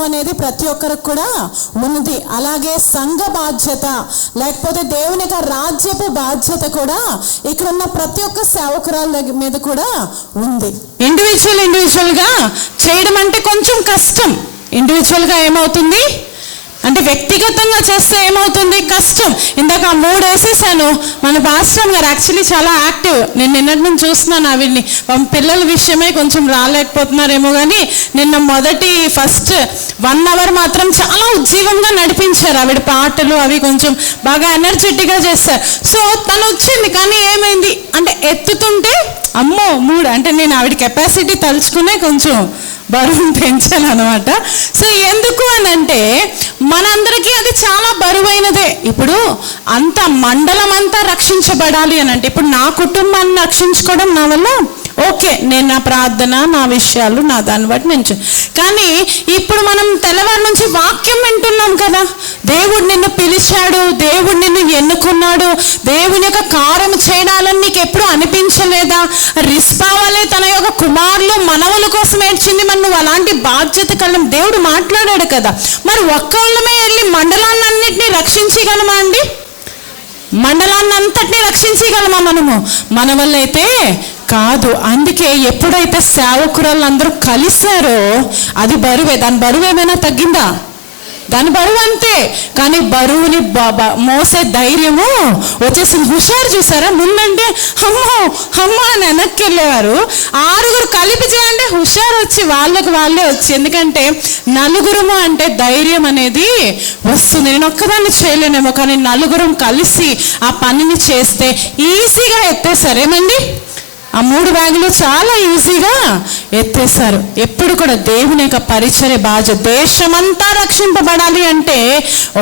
బాధ్యతత్వం అనేది ప్రతి ఒక్కరికి కూడా ఉంది. అలాగే సంఘ బాధ్యత లేకపోతే దేవుని యొక్క రాజ్యపు బాధ్యత కూడా ఇక్కడ ఉన్న ప్రతి ఒక్క సేవకురాల మీద కూడా ఉంది. ఇండివిజువల్గా చేయడం అంటే కొంచెం కష్టం. ఇండివిజువల్గా ఏమవుతుంది అంటే వ్యక్తిగతంగా చేస్తే ఏమవుతుంది, కష్టం. ఇందాక 3 వేసేసాను. మన పాస్టర్ గారు యాక్చువల్లీ చాలా యాక్టివ్. నేను నిన్నటి నుంచి చూస్తున్నాను ఆవిడ్ని. పిల్లల విషయమే కొంచెం రాలేకపోతున్నారేమో కానీ నిన్న ఫస్ట్ 1 hour మాత్రం చాలా ఉజ్జీవంగా నడిపించారు. ఆవిడ పాటలు అవి కొంచెం బాగా ఎనర్జెటిక్గా చేస్తారు. సో తను వచ్చింది, కానీ ఏమైంది అంటే ఎత్తుతుంటే అమ్మో 3 అంటే నేను ఆవిడ కెపాసిటీ తలుచుకునే కొంచెం బరువును పెంచాను అనమాట. సో ఎందుకు అని అంటే మనందరికీ అది చాలా బరువైనదే. ఇప్పుడు అంత మండలం అంతా రక్షించబడాలి అని అంటే ఇప్పుడు నా కుటుంబాన్ని రక్షించుకోవడం నా వల్ల ఓకే, నేను నా ప్రార్థన నా విషయాలు నా దాన్ని బట్టి నేను కానీ ఇప్పుడు మనం తెల్లవారి నుంచి వాక్యం వింటున్నాం కదా, దేవుడు నిన్ను పిలిచాడు, దేవుడు నిన్ను ఎన్నుకున్నాడు, దేవుని యొక్క కార్యం చేయడాలని నీకు ఎప్పుడు అనిపించలేదా? రిస్పావలే తన యొక్క కుమారులు మనవల కోసం ఏడ్చింది. మరి నువ్వు అలాంటి బాధ్యత కలిగిన దేవుడు మాట్లాడాడు కదా. మరి ఒక్కళ్ళమే వెళ్ళి మండలాన్ని అన్నిటినీ రక్షించగలమా అండి? మండలాన్ని అంతటినీ రక్షించగలమా మనము? మన వల్ల అయితే కాదు. అందుకే ఎప్పుడైతే సేవకురాళ్ళు అందరూ కలిశారో అది బరువే. దాని బరువు ఏమైనా తగ్గిందా? దాని బరువు అంతే. కానీ బరువుని మోసే ధైర్యము వచ్చేసింది. హుషారు చూసారా? ముందంటే అమ్మ అని వెనక్కి వెళ్ళేవారు. 6 కలిపి చేయండి హుషారు వచ్చి వాళ్ళకి వాళ్ళే వచ్చి. ఎందుకంటే 4 అంటే ధైర్యం అనేది వస్తుంది. నేను ఒక్కదాన్ని చేయలేనేమో, కానీ 4 కలిసి ఆ పనిని చేస్తే ఈజీగా ఎత్తేసారేమండి. ఆ 3 బ్యాగులు చాలా ఈజీగా ఎత్తేసారు. ఎప్పుడు కూడా దేవుని యొక్క పరిచర్య బాధ్యత. దేశమంతా రక్షింపబడాలి అంటే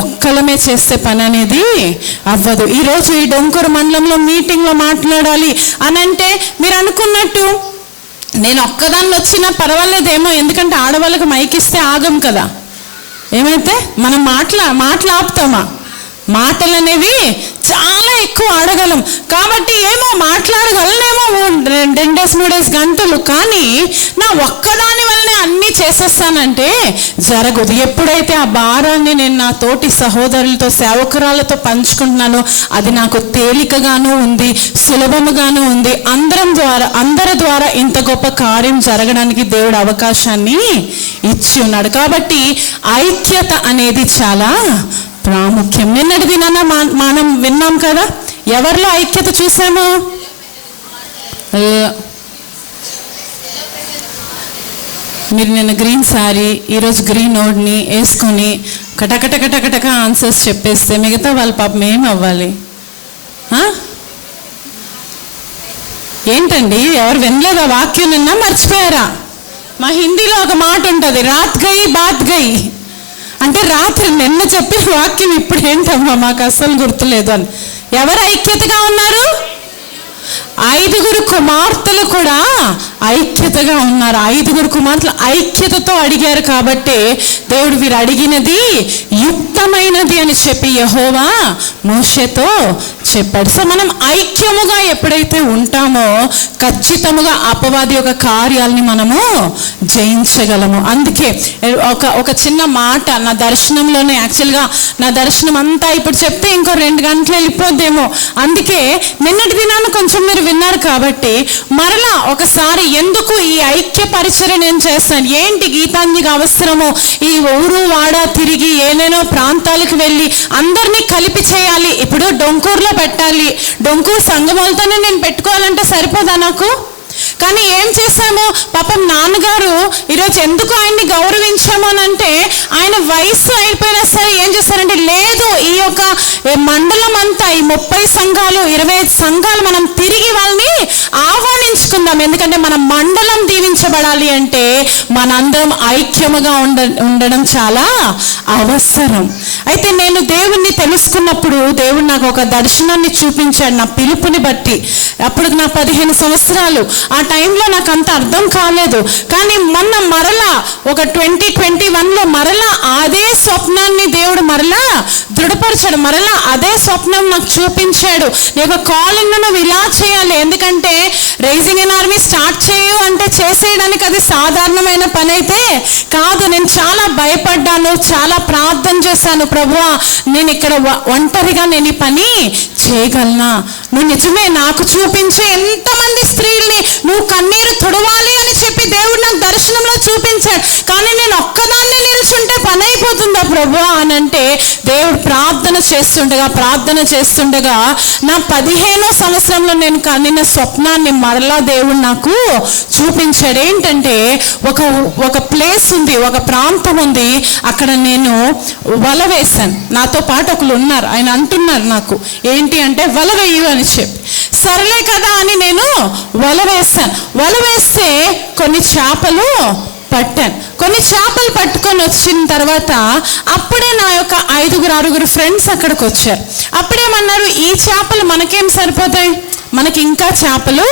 ఒక్కలమే చేస్తే పని అనేది అవ్వదు. ఈరోజు ఈ డొంకూరు మండలంలో మీటింగ్లో మాట్లాడాలి అని అంటే మీరు అనుకున్నట్టు నేను ఒక్కదాన్ని వచ్చినా పర్వాలేదేమో, ఎందుకంటే ఆడవాళ్ళకి మైక్ ఇస్తే ఆగం కదా. ఏమైతే మనం మాట్లాపుతామా? మాటలు అనేవి చాలా ఎక్కువ ఆడగలం కాబట్టి ఏమో మాట్లాడగలనేమో 2 డేస్ 3 డేస్ గంటలు, కానీ నా ఒక్కదాని వల్లనే అన్నీ చేసేస్తానంటే జరగదు. ఎప్పుడైతే ఆ భారాన్ని నేను నా తోటి సహోదరులతో సేవకురాలతో పంచుకుంటున్నానో అది నాకు తేలికగాను ఉంది, సులభముగాను ఉంది. అందరి ద్వారా ఇంత గొప్ప కార్యం జరగడానికి దేవుడు అవకాశాన్ని ఇచ్చి ఉన్నాడు. కాబట్టి ఐక్యత అనేది చాలా ప్రాముఖ్యం. నిన్నటి దినాన మనం విన్నాం కదా, ఎవరిలో ఐక్యత చూసాము? మీరు నిన్న గ్రీన్ శారీ, ఈరోజు గ్రీన్ ఓడ్ని వేసుకొని కటకటకటకటక ఆన్సర్స్ చెప్పేస్తే మిగతా వాళ్ళ పాపం ఏం అవ్వాలి? ఏంటండి ఎవరు వినలేదా వాక్యం? నిన్న మర్చిపోయారా? మా హిందీలో ఒక మాట ఉంటుంది, రాత్ గయి బాత్ గయి అంటే రాత్రి నిన్న చెప్పిన వాక్యం ఇప్పుడు ఏంటమ్మా మాకు అస్సలు గుర్తులేదు అని. ఎవరు ఐక్యతగా ఉన్నారు? 5 కుమార్తెలు కూడా ఐక్యతగా ఉన్నారు. 5 కుమార్తెలు ఐక్యతతో అడిగారు కాబట్టి దేవుడు వీరు అడిగినది యుక్తమైనది అని చెప్పి యెహోవా మోషేతో చెప్పాడు. సో మనం ఐక్యముగా ఎప్పుడైతే ఉంటామో ఖచ్చితముగా అపవాది యొక్క కార్యాలని మనము జయించగలము. అందుకే ఒక చిన్న మాట నా దర్శనంలోనే, యాక్చువల్గా నా దర్శనం అంతా ఇప్పుడు చెప్తే ఇంకో 2 గంటలు వెళ్ళిపోద్దేమో. అందుకే నిన్నటి దినాన్ని కొంచెం మీరు విన్నారు కాబట్టి మరలా ఒకసారి ఎందుకు ఈ ఐక్య పరిచర్య నేను చేస్తాను, ఏంటి గీతాంజలికి అవసరమో, ఈ ఊరు వాడ తిరిగి ఏనేనో ప్రాంతాలకు వెళ్ళి అందరినీ కలిపి చేయాలి. ఇప్పుడు డొంకూరులో పెట్టాలి, డొంకూరు సంఘములతోనే నేను పెట్టుకోవాలంటే సరిపోదా నాకు? కానీ ఏం చేశాము, పాపం నాన్నగారు ఈరోజు ఎందుకు ఆయన్ని గౌరవించాము అని అంటే ఆయన వయసు అయిపోయినా సరే ఏం చేశారంటే లేదు, ఈ యొక్క మండలం అంతా ఈ 30 సంఘాలు 25 సంఘాలు మనం తిరిగి వాళ్ళని ఆహ్వానించుకుందాం. ఎందుకంటే మన మండలం దీవించబడాలి అంటే మనందరం ఐక్యముగా ఉండడం చాలా అవసరం. అయితే నేను దేవుణ్ణి తెలుసుకున్నప్పుడు దేవుడు నాకు ఒక దర్శనాన్ని చూపించాడు నా పిలుపుని బట్టి. అప్పుడు నా 15 సంవత్సరాలు. ఆ టైంలో నాకు అంత అర్థం కాలేదు. కానీ మొన్న మరలా ఒక 2021లో మరలా అదే స్వప్నాన్ని దేవుడు మరలా దృఢపరిచాడు, మరలా అదే స్వప్నం నాకు చూపించాడు. నీ యొక్క కాలింగ్ నువ్వు ఇలా చేయాలి, ఎందుకంటే రైజింగ్ ఎన్ ఆర్మీ స్టార్ట్ చేయు అంటే చేసేయడానికి అది సాధారణమైన పని అయితే కాదు. నేను చాలా భయపడ్డాను, చాలా ప్రార్థన చేశాను, ప్రభువా నేను ఇక్కడ ఒంటరిగా నేను ఈ పని చేయగలనా? నువ్వు నిజమే నాకు చూపించే ఎంతమంది స్త్రీల్ని నువ్వు కన్నీరు తుడవాలి అని చెప్పి దేవుడు నాకు దర్శనంలో చూపించాడు, కానీ నేను ఒక్కదాన్ని నిల్చుంటే పని అయిపోతుందా ప్రభువా అని అంటే దేవుడు ప్రార్థన చేస్తుండగా నా 15వ సంవత్సరంలో నేను కనిన స్వప్నాన్ని మరలా దేవుడు నాకు చూపించాడు. ఏంటంటే ఒక ప్లేస్ ఉంది, ఒక ప్రాంతం ఉంది, అక్కడ నేను వల వేశాను. నాతో పాటు ఒకరు ఉన్నారు, ఆయన అంటున్నారు నాకు ఏంటి అంటే వల వేయు అని చెప్పి, సరేలే కదా అని నేను వల వేశాను. వల వేస్తే కొన్ని చేపలు పట్టాను. కొన్ని చేపలు పట్టుకొని వచ్చిన తర్వాత అప్పుడే నా యొక్క 5-6 ఫ్రెండ్స్ అక్కడికి వచ్చారు. అప్పుడేమన్నారు, ఈ చేపలు మనకేం సరిపోతాయి, మనకి ఇంకా చేపలు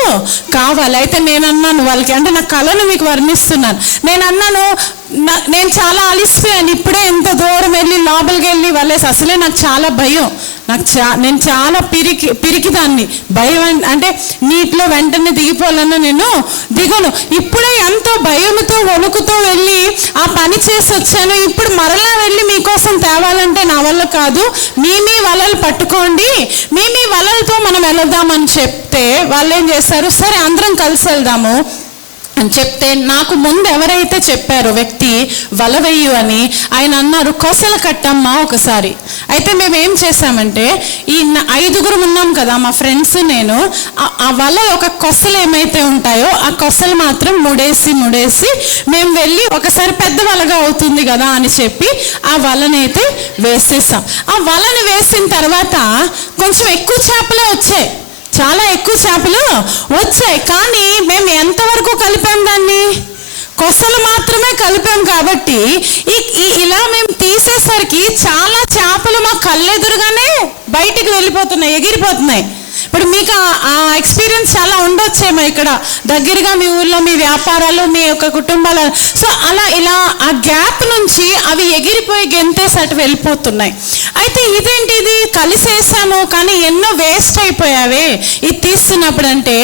కావాలి. అయితే నేను అన్నాను వాళ్ళకి, అంటే నా కళను మీకు వర్ణిస్తున్నాను, నేను అన్నాను నేను చాలా అలిసిపోయాను, ఇప్పుడే ఎంత దూరం వెళ్ళి లోపలికి వెళ్ళి వాళ్ళేసి, అసలే నాకు చాలా భయం, నేను చాలా పిరికిదాన్ని, భయం అంటే నీటిలో వెంటనే దిగిపోవాలన్నా నేను దిగను. ఇప్పుడే ఎంతో భయంతో వణుకుతో వెళ్ళి ఆ పని చేసి వచ్చాను, ఇప్పుడు మరలా వెళ్ళి మీకోసం తేవాలంటే నా వల్ల కాదు, మీ వలలు పట్టుకోండి, మీ వలలతో మనం వెళదామని చెప్తే వాళ్ళు ఏం చేశారు, సరే అందరం కలిసి వెళ్దాము అని చెప్తే నాకు ముందు ఎవరైతే చెప్పారో వ్యక్తి వల వేయు అని, ఆయన అన్నారు కొసలు కట్టమ్మా ఒకసారి. అయితే మేము ఏం చేసామంటే ఈ 5 ఉన్నాం కదా మా ఫ్రెండ్స్, నేను ఆ వల ఒక కొసలు ఏమైతే ఉంటాయో ఆ కొసలు మాత్రం ముడేసి మేము వెళ్ళి ఒకసారి పెద్ద వలగా అవుతుంది కదా అని చెప్పి ఆ వలనైతే వేసేసాం. ఆ వలని వేసిన తర్వాత కొంచెం ఎక్కువ చేపలే వచ్చాయి, చాలా ఎక్కువ చేపలు వచ్చాయి, కానీ మేము ఎంతవరకు కలిపాం దాన్ని, కొసలు మాత్రమే కలిపాం. కాబట్టి ఇలా మేము తీసేసరికి చాలా చేపలు మా కళ్ళెదురుగానే బయటికి వెళ్ళిపోతున్నాయి, ఎగిరిపోతున్నాయి. ఇప్పుడు మీకు ఆ ఎక్స్పీరియన్స్ చాలా ఉండొచ్చేమో, ఇక్కడ దగ్గరగా మీ ఊర్లో మీ వ్యాపారాలు మీ యొక్క కుటుంబాలు, సో ఇలా ఆ గ్యాప్ నుంచి అవి ఎగిరిపోయి గెంతేసి అటు వెళ్ళిపోతున్నాయి. అయితే ఇదేంటి, ఇది కలిసేసాము కానీ ఎన్నో వేస్ట్ అయిపోయావే ఇది తీస్తున్నప్పుడు అంటే,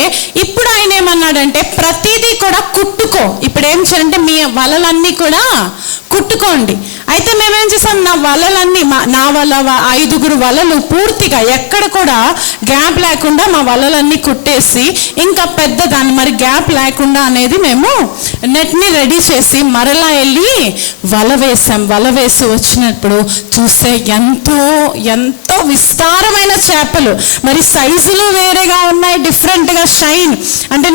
ఇప్పుడు ఆయన ఏమన్నాడంటే ప్రతిదీ కూడా కుట్టుకో, ఇప్పుడు ఏం చేయాలంటే మీ వలలన్నీ కూడా కుట్టుకోండి. అయితే మేమేం చేసాం, నా వలలన్నీ నా వల 5 వలలు పూర్తిగా ఎక్కడ కూడా గ్యాప్ లేకుండా మా వలలన్నీ కుట్టేసి ఇంకా పెద్ద దాన్ని మరి గ్యాప్ లేకుండా అనేది మేము నెట్ని రెడీ చేసి మరలా వెళ్ళి వల వేసాం. వల వేసి వచ్చినప్పుడు చూస్తే ఎంతో విస్తారమైన చేపలు, మరి సైజులు వేరేగా ఉన్నాయి, డిఫరెంట్గా షైన్ అంటే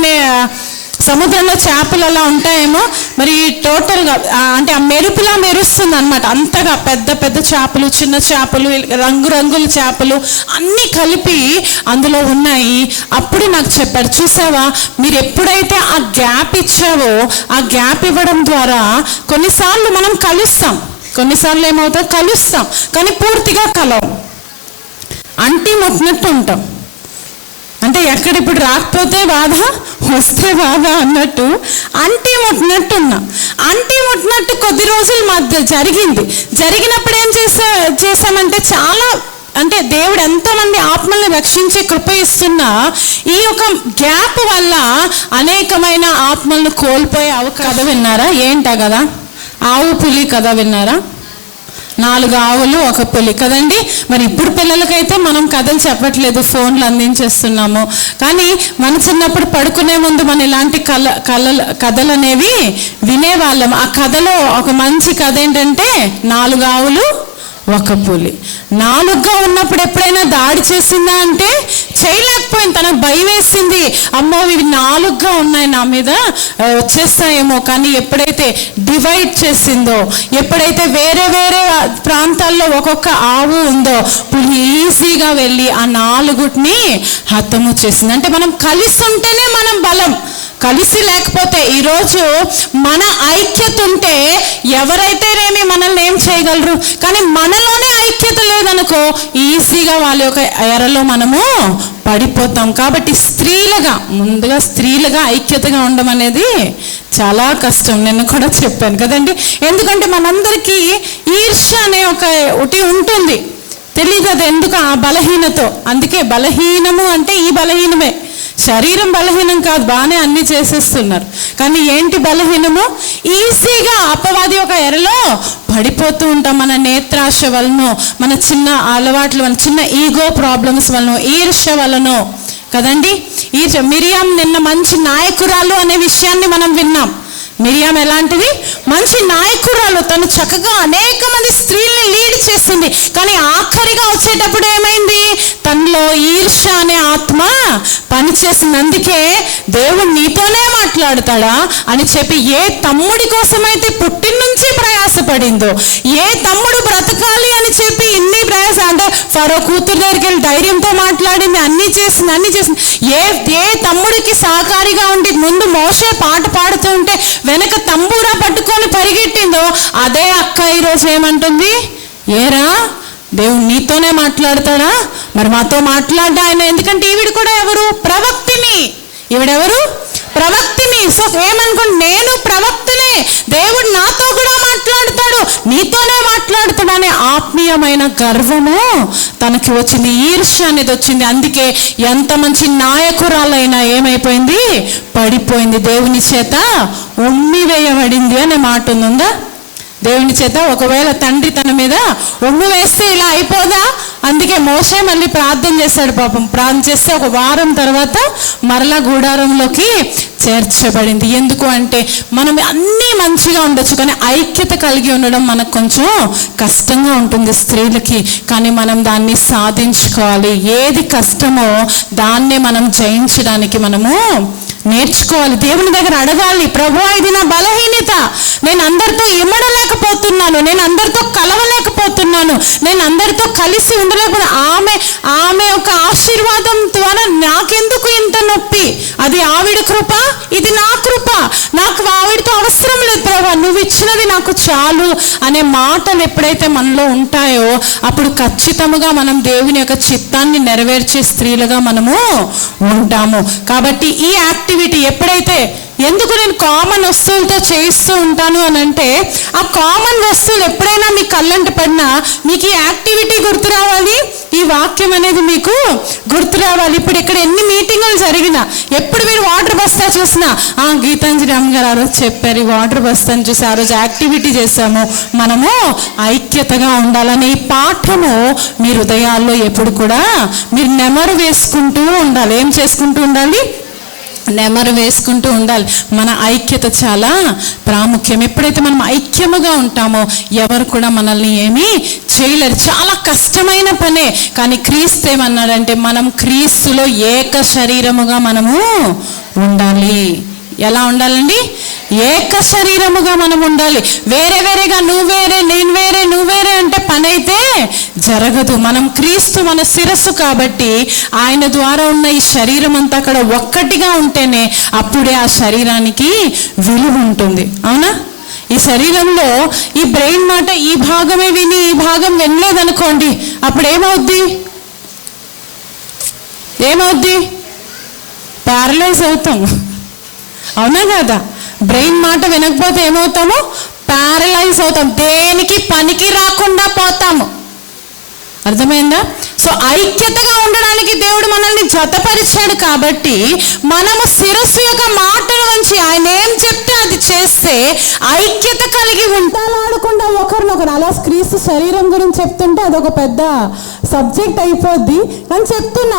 సముద్రంలో చేపలు అలా ఉంటాయేమో, మరి టోటల్గా అంటే ఆ మెరుపులా మెరుస్తుంది అనమాట, అంతగా పెద్ద చేపలు, చిన్న చేపలు, రంగురంగుల చేపలు అన్నీ కలిపి అందులో ఉన్నాయి. అప్పుడు నాకు చెప్పాడు, చూసావా మీరు ఎప్పుడైతే ఆ గ్యాప్ ఇచ్చావో ఆ గ్యాప్ ఇవ్వడం ద్వారా కొన్నిసార్లు మనం కలుస్తాం, కొన్నిసార్లు ఏమవుతాం కలుస్తాం కానీ పూర్తిగా కలవం, అంటి ముట్టినట్టు ఉంటాం. అంటే ఎక్కడ ఇప్పుడు రాకపోతే బాధ వస్తే బాధ అన్నట్టు అంటి ముట్టినట్టున్నాం. అంటి ముట్టినట్టు కొద్ది రోజుల మధ్య జరిగినప్పుడు ఏం చేసామంటే చాలా అంటే దేవుడు ఎంతోమంది ఆత్మల్ని రక్షించే కృప ఇస్తున్న ఈ యొక్క గ్యాప్ వల్ల అనేకమైన ఆత్మలను కోల్పోయే కథ విన్నారా? ఏంటా కదా, ఆవు పులి కథ విన్నారా? 4 ఆవులు 1 పులి కదండి. మరి ఇప్పుడు పిల్లలకైతే మనం కథలు చెప్పట్లేదు, ఫోన్లు అందించేస్తున్నాము, కానీ మన చిన్నప్పుడు పడుకునే ముందు మన ఇలాంటి కథలు అనేవి వినేవాళ్ళం. ఆ కథలో ఒక మంచి కథ ఏంటంటే 4 ఆవులు 1 పులి. 4గా ఉన్నప్పుడు ఎప్పుడైనా దాడి చేసిందా అంటే చేయలేకపోయింది, తనకు భయం వేసింది, అమ్మో ఇవి 4గా ఉన్నాయి నా మీద వచ్చేస్తాయేమో. కానీ ఎప్పుడైతే డివైడ్ చేసిందో, ఎప్పుడైతే వేరే ప్రాంతాల్లో ఒక్కొక్క ఆవు ఉందో, పులి ఈజీగా వెళ్ళి ఆ 4ని హతము చేసింది. అంటే మనం కలిసి ఉంటేనే మనం బలం, కలిసి లేకపోతే ఈరోజు మన ఐక్యత ఉంటే ఎవరైతేనేమి మనల్ని ఏం చేయగలరు, కానీ మనలోనే ఐక్యత లేదనుకో ఈజీగా వాళ్ళ యొక్క ఎరలో మనము పడిపోతాం. కాబట్టి ముందుగా స్త్రీలుగా ఐక్యతగా ఉండడం అనేది చాలా కష్టం. నేను కూడా చెప్పాను కదండి, ఎందుకంటే మనందరికీ ఈర్ష్య అనే ఒకటి ఉంటుంది, తెలియదు అది ఎందుకు, ఆ బలహీనతో. అందుకే బలహీనము అంటే ఈ బలహీనమే, శరీరం బలహీనం కాదు, బాగానే అన్ని చేసేస్తున్నారు. కానీ ఏంటి బలహీనము? ఈజీగా అపవాది ఒక ఎరలో పడిపోతూ ఉంటాం. మన నేత్రాశ వలన, మన చిన్న అలవాట్ల వలన, చిన్న ఈగో ప్రాబ్లమ్స్ వలన, ఈర్ష్య వలన కదండి. మిరియాం నిన్న మంచి నాయకురాలు అనే విషయాన్ని మనం విన్నాం. మిరియాం ఎలాంటిది? మంచి నాయకురాలు. తను చక్కగా అనేక మంది స్త్రీల్ని లీడ్ చేసింది. కానీ ఆఖరిగా వచ్చేటప్పుడు ఏమైంది? తనలో ఈర్ష్య అనే ఆత్మ పనిచేసింది. అందుకే దేవుడు నీతోనే మాట్లాడతాడా అని చెప్పి ఏ తమ్ముడి కోసమైతే పుట్టిన నుంచి ప్రయాసపడిందో, ఏ తమ్ముడు బ్రతకాలి అని చెప్పి ఇన్ని ప్రయాస, అంటే ఫరో కూతురు దగ్గరికి వెళ్ళి ధైర్యంతో మాట్లాడింది, అన్ని చేసింది. ఏ తమ్ముడికి సహకారిగా ఉండి ముందు మోషే పాట పాడుతూ ఉంటే వెనక తంబూరా పట్టుకొని పరిగెట్టిందో, అదే అక్క ఈరోజు ఏమంటుంది? ఏరా దేవుడు నీతోనే మాట్లాడతాడా? మరి మాతో మాట్లాడ్డా ఆయన. ఎందుకంటే ఈవిడ కూడా ఎవరు? ప్రవక్తిని. ఈవిడెవరు? ప్రవక్తిని. సో ఏమనుకోండి, నేను ప్రవక్తనే, దేవుడు నాతో కూడా మాట్లాడతాడు, నీతోనే మాట్లాడతాడు అనే ఆత్మీయమైన గర్వము తనకి వచ్చింది, ఈర్ష్య అనేది వచ్చింది. అందుకే ఎంత మంచి నాయకురాలైనా ఏమైపోయింది? పడిపోయింది, దేవుని చేత ఉమ్మివేయబడింది అనే మాట ఉందా? దేవుని చేత ఒకవేళ తండ్రి తన మీద ఉమ్ము వేస్తే ఇలా అయిపోదా? అందుకే మోషే మళ్ళీ ప్రార్థన చేశాడు. పాపం ప్రార్థన చేస్తే ఒక వారం తర్వాత మరలా గుడారంలోకి చేర్చబడింది. ఎందుకు అంటే మనం అన్నీ మంచిగా ఉండొచ్చు, కానీ ఐక్యత కలిగి ఉండడం మనకు కొంచెం కష్టంగా ఉంటుంది స్త్రీలకి. కానీ మనం దాన్ని సాధించుకోవాలి. ఏది కష్టమో దాన్నే మనం జయించడానికి మనము నేర్చుకోవాలి. దేవుని దగ్గర అడగాలి, ప్రభువా ఇది నా బలహీనత, నేను అందరితో ఇమ్మడలేకపోతున్నాను, నేను అందరితో కలవలేకపోతున్నాను, నేను అందరితో కలిసి ఉండలేకపోతే ఆమె ఒక ఆశీర్వాదం ద్వారా నాకెందుకు ఇంత నొప్పి? అది ఆవిడ కృప, ఇది నా కృప, నాకు ఆవిడతో అవసరం లేదు ప్రభువా, నువ్వు ఇచ్చినది నాకు చాలు అనే మాటలు ఎప్పుడైతే మనలో ఉంటాయో అప్పుడు ఖచ్చితంగా మనం దేవుని యొక్క చిత్తాన్ని నెరవేర్చే స్త్రీలుగా మనము ఉంటాము. కాబట్టి ఈ యాక్టివిటీ ఎప్పుడైతే, ఎందుకు నేను కామన్ వస్తువులతో చేయిస్తూ ఉంటాను అని అంటే, ఆ కామన్ వస్తువులు ఎప్పుడైనా మీ కళ్ళంట పడినా మీకు ఈ యాక్టివిటీ గుర్తు రావాలి, ఈ వాక్యం అనేది మీకు గుర్తు రావాలి. ఇప్పుడు ఇక్కడ ఎన్ని మీటింగులు జరిగినా, ఎప్పుడు మీరు వాటర్ బస్తా చూసినా గీతాంజలి అమ్మగారు ఆ రోజు చెప్పారు, ఈ వాటర్ బస్తాను చూసి ఆ రోజు యాక్టివిటీ చేశాము, మనము ఐక్యతగా ఉండాలనే ఈ పాఠము మీ హృదయాల్లో ఎప్పుడు కూడా మీరు నెమరు వేసుకుంటూ ఉండాలి. ఏం చేసుకుంటూ ఉండాలి? నెమరు వేసుకుంటూ ఉండాలి. మన ఐక్యత చాలా ప్రాముఖ్యం. ఎప్పుడైతే మనం ఐక్యముగా ఉంటామో ఎవరు కూడా మనల్ని ఏమీ చేయలేరు. చాలా కష్టమైన పనే, కానీ క్రీస్తు ఏమన్నాడంటే మనం క్రీస్తులో ఏక శరీరముగా మనము ఉండాలి. ఎలా ఉండాలండి? ఏక శరీరముగా మనం ఉండాలి. వేరే వేరేగా నువ్వు వేరే నేను వేరే నువ్వు వేరే అంటే పని అయితే జరగదు. మనం క్రీస్తు మన శిరస్సు కాబట్టి ఆయన ద్వారా ఉన్న ఈ శరీరం అంతా అక్కడ ఒక్కటిగా ఉంటేనే అప్పుడే ఆ శరీరానికి విలువ ఉంటుంది. అవునా? ఈ శరీరంలో ఈ బ్రెయిన్ మాట ఈ భాగమే విని ఈ భాగం వినలేదనుకోండి, అప్పుడు ఏమవుద్ది? ప్యారలైజ్ అవుతాం. అవునా కదా? బ్రెయిన్ మాట వినకపోతే ఏమవుతాము? ప్యారలైజ్ అవుతాం, దేనికి పనికి రాకుండా పోతాము. అర్థమైందా? సో ఐక్యతగా ఉండడానికి దేవుడు మనల్ని జతపరిచాడు కాబట్టి మనము శిరస్సు యొక్క మాటల నుంచి ఆయన ఏం చెప్తే అది చేస్తే ఐక్యత కలిగి ఉంటాలాడకుండా ఒకరినొకరు. అలా క్రీస్తు శరీరం గురించి చెప్తుంటే అదొక పెద్ద సబ్జెక్ట్ అయిపోద్ది, కానీ చెప్తున్నా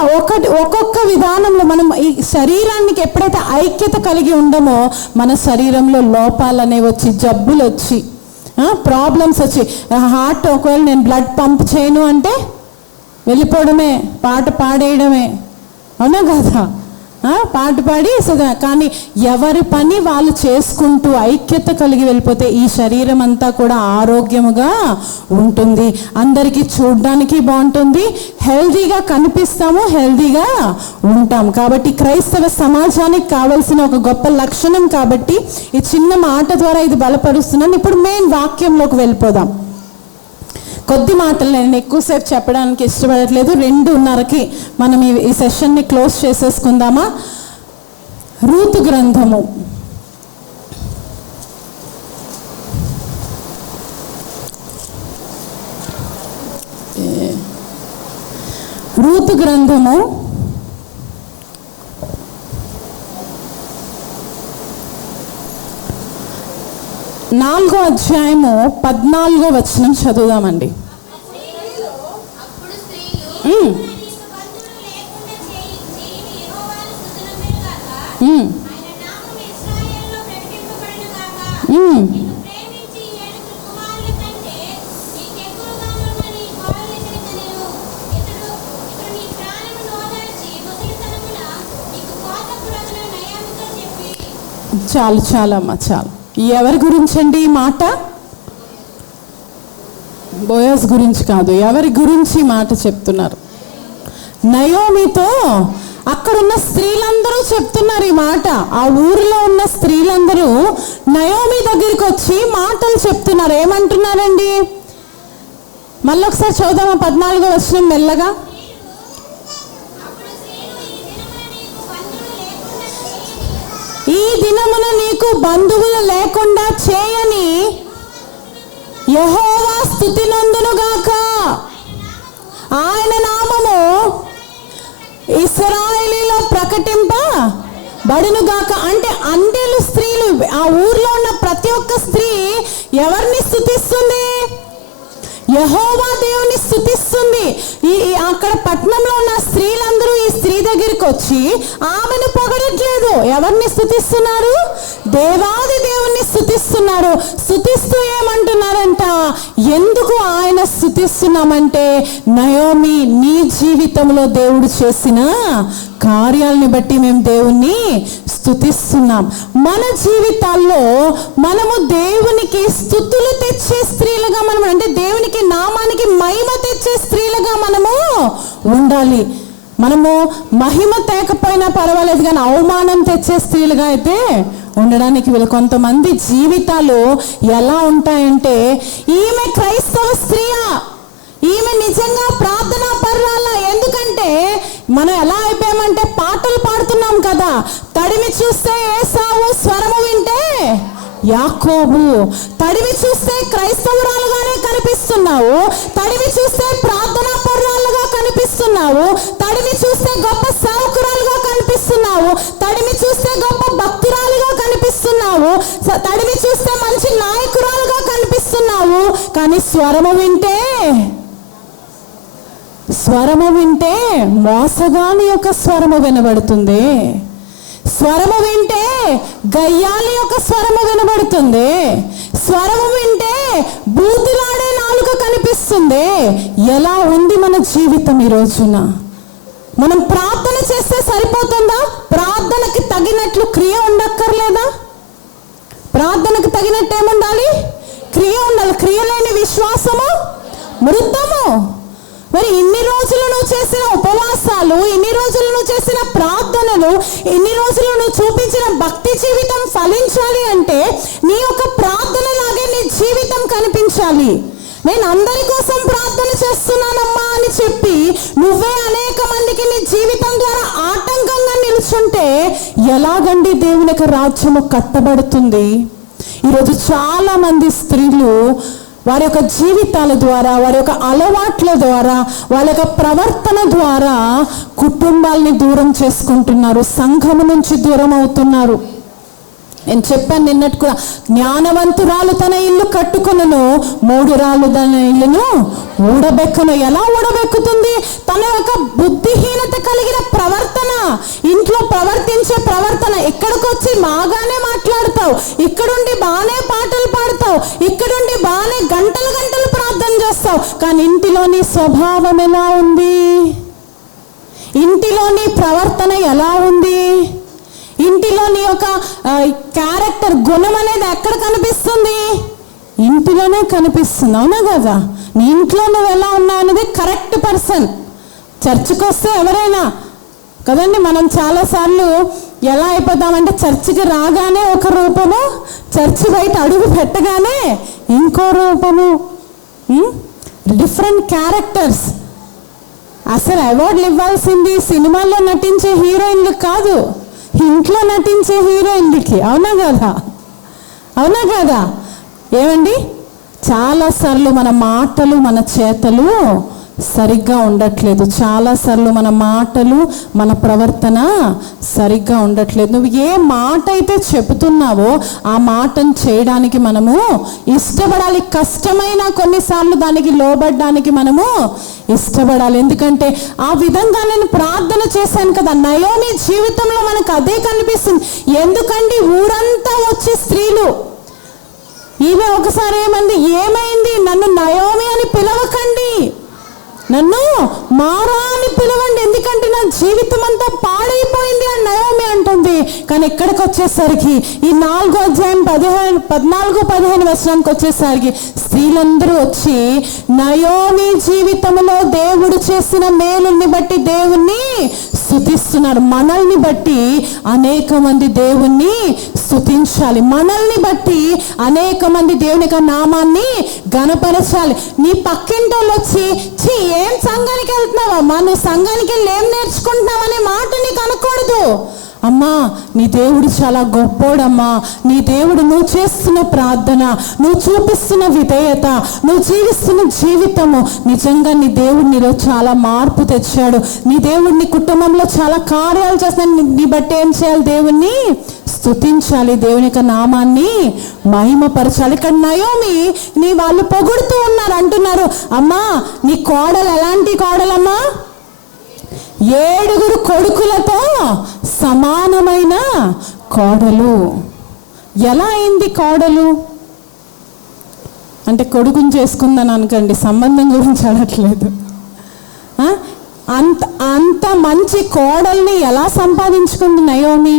ఒక్కొక్క విధానంలో మనం ఈ శరీరానికి ఎప్పుడైతే ఐక్యత కలిగి ఉండమో మన శరీరంలో లోపాలు అనేవి వచ్చి, జబ్బులు వచ్చి, ప్రాబ్లమ్స్ వచ్చి, హార్ట్ ఒకవేళ నేను బ్లడ్ పంప్ చేయను అంటే వెళ్ళిపోవడమే, పాట పాడేయడమే. అవునా కదా? పాట పాడి కానీ ఎవరి పని వాళ్ళు చేసుకుంటూ ఐక్యత కలిగి వెళ్ళిపోతే ఈ శరీరం అంతా కూడా ఆరోగ్యముగా ఉంటుంది, అందరికీ చూడడానికి బాగుంటుంది, హెల్దీగా కనిపిస్తాము, హెల్దీగా ఉంటాం. కాబట్టి క్రైస్తవ సమాజానికి కావాల్సిన ఒక గొప్ప లక్షణం. కాబట్టి ఈ చిన్న మాట ద్వారా ఇది బలపరుస్తున్నాను. ఇప్పుడు మెయిన్ వాక్యంలోకి వెళ్ళిపోదాం. కొద్ది మాటలు, నేను ఎక్కువసేపు చెప్పడానికి ఇష్టపడట్లేదు. 2:30కి మనం ఈ సెషన్ని క్లోజ్ చేసేసుకుందామా? రూతు గ్రంథము రూతు గ్రంథము 4వ అధ్యాయము 14వ వచనం చదువుదామండి. చాలు చాలమ్మా చాలు. ఎవరి గురించండి ఈ మాట? బోయస్ గురించి కాదు. ఎవరి గురించి మాట చెప్తున్నారు? నయోమితో అక్కడున్న స్త్రీలందరూ చెప్తున్నారు ఈ మాట. ఆ ఊరిలో ఉన్న స్త్రీలందరూ నయోమి దగ్గరికి వచ్చి మాటలు చెప్తున్నారు. ఏమంటున్నారండి? మళ్ళీ ఒకసారి చదువుదామా 14వ వచనం మెల్లగా. ఈ దినమున నీకు బంధువులు లేకుండా చేయని యెహోవా స్తుతి నందునుగాక. ఆయన నామము ఇశ్రాయేలీలో ప్రకటింపబడునుగాక. అంటే అందరు స్త్రీలు, ఆ ఊర్లో ఉన్న ప్రతి ఒక్క స్త్రీ ఎవరిని స్తుతిస్తుంది? యెహోవా దేవుని స్తుతిస్తుంది. అక్కడ పట్టణంలో ఉన్న స్త్రీలందరూ ఈ స్త్రీ దగ్గరికి వచ్చి ఆమెను పొగడట్లేదు. ఎవరిని స్తుతిస్తున్నారు? దేవాది దేవుణ్ణి స్తుతిస్తున్నారు. స్తుతిస్తూ ఏమంటున్నారంట? ఎందుకు ఆయన స్తుతిస్తున్నామంటే, నయోమి నీ జీవితంలో దేవుడు చేసిన కార్యాలని బట్టి మేము దేవుణ్ణి స్తుతిస్తున్నాం. మన జీవితాల్లో మనము దేవునికి స్తుతులు తెచ్చే స్త్రీలుగా మనం, అంటే దేవునికి నామానికి మహిమ తెచ్చే స్త్రీలుగా మనము ఉండాలి. మనము మహిమ తేకపోయినా పర్వాలేదు, కానీ అవమానం తెచ్చే స్త్రీలుగా అయితే ఉండడానికి వీళ్ళు. కొంతమంది జీవితాలు ఎలా ఉంటాయంటే, ఈమె క్రైస్తవ స్త్రీయా, ఈమె నిజంగా ప్రార్థనా పరురాలా? ఎందుకంటే మనం ఎలా అయిపోయామంటే, పాటలు పాడుతున్నాం కదా, తడిమి చూస్తే ఏసావు, స్వరము వింటే యాకోబు. తడివి చూస్తే క్రైస్తవురాలుగానే కనిపిస్తున్నావు, తడివి చూస్తే ప్రార్థనా పరురాలుగా కనిపిస్తున్నావు, తడివి చూస్తే గొప్ప సేవకురాలుగా కనిపిస్తున్నావు, తడివి చూస్తే గొప్ప భక్తురాలుగా కనిపిస్తున్నావు, తడివి చూస్తే మంచి నాయకురాలుగా కనిపిస్తున్నావు. కానీ స్వరము వింటే మోసగాని యొక్క స్వరము వినబడుతుంది. స్వరము వింటే గయ్యాలి యొక్క స్వరము వినబడుతుంది. స్వరము వింటే బూతులాడే నాలుక కనిపిస్తుంది. ఎలా ఉంది మన జీవితం ఈ రోజున? మనం ప్రార్థన చేస్తే సరిపోతుందా? ప్రార్థనకి తగినట్లు క్రియ ఉండక్కర్లేదా? ప్రార్థనకు తగినట్టు ఏముండాలి? క్రియ ఉండాలి. క్రియ లేని విశ్వాసము మృతము. మరి ఇన్ని రోజులు నువ్వు చేసిన ఉపవాసాలు, ఇన్ని రోజులు నువ్వు చేసిన ప్రార్థనలు, ఇన్ని రోజులు నువ్వు చూపించిన భక్తి జీవితం ఫలించాలి అంటే నీ యొక్క ప్రార్థనలాగే నీ జీవితం కనిపించాలి. నేను అందరి కోసం ప్రార్థన చేస్తున్నానమ్మా అని చెప్పి నువ్వే అనేక మందికి నీ జీవితం ద్వారా ఆటంకంగా నిలుచుంటే ఎలాగండి దేవుని యొక్క రాజ్యము కట్టబడుతుంది? ఈరోజు చాలా మంది స్త్రీలు వారి యొక్క జీవితాల ద్వారా, వారి యొక్క అలవాట్ల ద్వారా, వాళ్ళ యొక్క ప్రవర్తన ద్వారా కుటుంబాలని దూరం చేసుకుంటున్నారు, సంఘము నుంచి దూరం అవుతున్నారు. నేను చెప్పాను నిన్నటి కూడా, జ్ఞానవంతురాలు తన ఇల్లు కట్టుకొనును, మూఢురాలు తన ఇల్లును ఊడబెక్కను. ఎలా ఊడబెక్కుతుంది? తన యొక్క బుద్ధిహీనత కలిగిన ప్రవర్తన, ఇంట్లో ప్రవర్తించే ప్రవర్తన. ఇక్కడికి వచ్చి బాగానే మాట్లాడతావు, ఇక్కడుండి బాగానే పాటలు పాడతావు, ఇక్కడుండి బాగానే గంటలు గంటలు ప్రార్థన చేస్తావు, కానీ ఇంటిలోని స్వభావం ఎలా ఉంది? ఇంటిలోని ప్రవర్తన ఎలా ఉంది? ఇంటిలోని ఒక క్యారెక్టర్, గుణం అనేది ఎక్కడ కనిపిస్తుంది? ఇంటిలోనే కనిపిస్తుంది. అవునా కదా? నీ ఇంట్లో నువ్వు ఎలా ఉన్నావు అనేది కరెక్ట్ పర్సన్. చర్చికి వస్తే ఎవరైనా కదండి, మనం చాలాసార్లు ఎలా అయిపోతామంటే, చర్చికి రాగానే ఒక రూపము, చర్చి బయట అడుగు పెట్టగానే ఇంకో రూపము, డిఫరెంట్ క్యారెక్టర్స్. అసలు అవార్డులు ఇవ్వాల్సింది సినిమాల్లో నటించే హీరోయిన్లకు కాదు, ఇంట్లో నటించే హీరోయిన్లకి. అవునా కదా? అవునా కదా? ఏమండి, చాలాసార్లు మన మాటలు, మన చేతలు సరిగ్గా ఉండట్లేదు. చాలాసార్లు మన మాటలు, మన ప్రవర్తన సరిగ్గా ఉండట్లేదు. నువ్వు ఏ మాట అయితే చెబుతున్నావో ఆ మాటను చేయడానికి మనము ఇష్టపడాలి. కష్టమైన కొన్నిసార్లు దానికి లోబడ్డానికి మనము ఇష్టపడాలి. ఎందుకంటే ఆ విధంగా నేను ప్రార్థన చేశాను కదా. నయోమి జీవితంలో మనకు అదే కనిపిస్తుంది. ఎందుకండి ఊరంతా వచ్చే స్త్రీలు, ఈమె ఒకసారి ఏమైంది, నన్ను నయోమి అని పిలవకండి, నన్ను మారా అని పిలవండి, ఎందుకంటే నా జీవితం అంతా పాడైపోయింది అని నయోమి అంటుంది. కానీ ఇక్కడికి వచ్చేసరికి ఈ 4వ అధ్యాయం 14-15 వచనానికి వచ్చేసరికి స్త్రీలందరూ వచ్చి నయోమి జీవితంలో దేవుడు చేసిన మేలుని బట్టి దేవుణ్ణి స్తుతిస్తున్నారు. మనల్ని బట్టి అనేక మంది దేవుణ్ణి స్తుతించాలి. మనల్ని బట్టి అనేక మంది దేవుని యొక్క నామాన్ని ఘనపరచాలి. నీ పక్కింటోళ్ళు వచ్చి ఏం సంఘానికి వెళ్తున్నావమ్మా, నువ్వు సంఘానికి వెళ్ళి ఏం నేర్చుకుంటున్నావు అనే మాట నీకు అనకూడదు. అమ్మా నీ దేవుడు చాలా గొప్పోడమ్మా, నీ దేవుడు నువ్వు చేస్తున్న ప్రార్థన, నువ్వు చూపిస్తున్న విధేయత, నువ్వు జీవిస్తున్న జీవితము, నిజంగా నీ దేవుడు నీలో చాలా మార్పు తెచ్చాడు. నీ దేవుడు నీ కుటుంబంలో చాలా కార్యాలు చేస్తున్నాడు. నీ బట్టి ఏం చేయాలి, దేవుణ్ణి స్తుతించాలి, దేవుని యొక్క నామాన్ని మహిమపరచాలి. ఇక్కడ నయోమి నీ వాళ్ళు పొగుడుతూ ఉన్నారు, అంటున్నారు, అమ్మా నీ కోడలు ఎలాంటి కోడలమ్మా, 7 కొడుకులతో సమానమైన కోడలు. ఎలా అయింది కోడలు అంటే కొడుకుని చేసుకుందని అనకండి, సంబంధం గురించి అడగట్లేదు. అంత మంచి కోడల్ని ఎలా సంపాదించుకుంది నయోమి?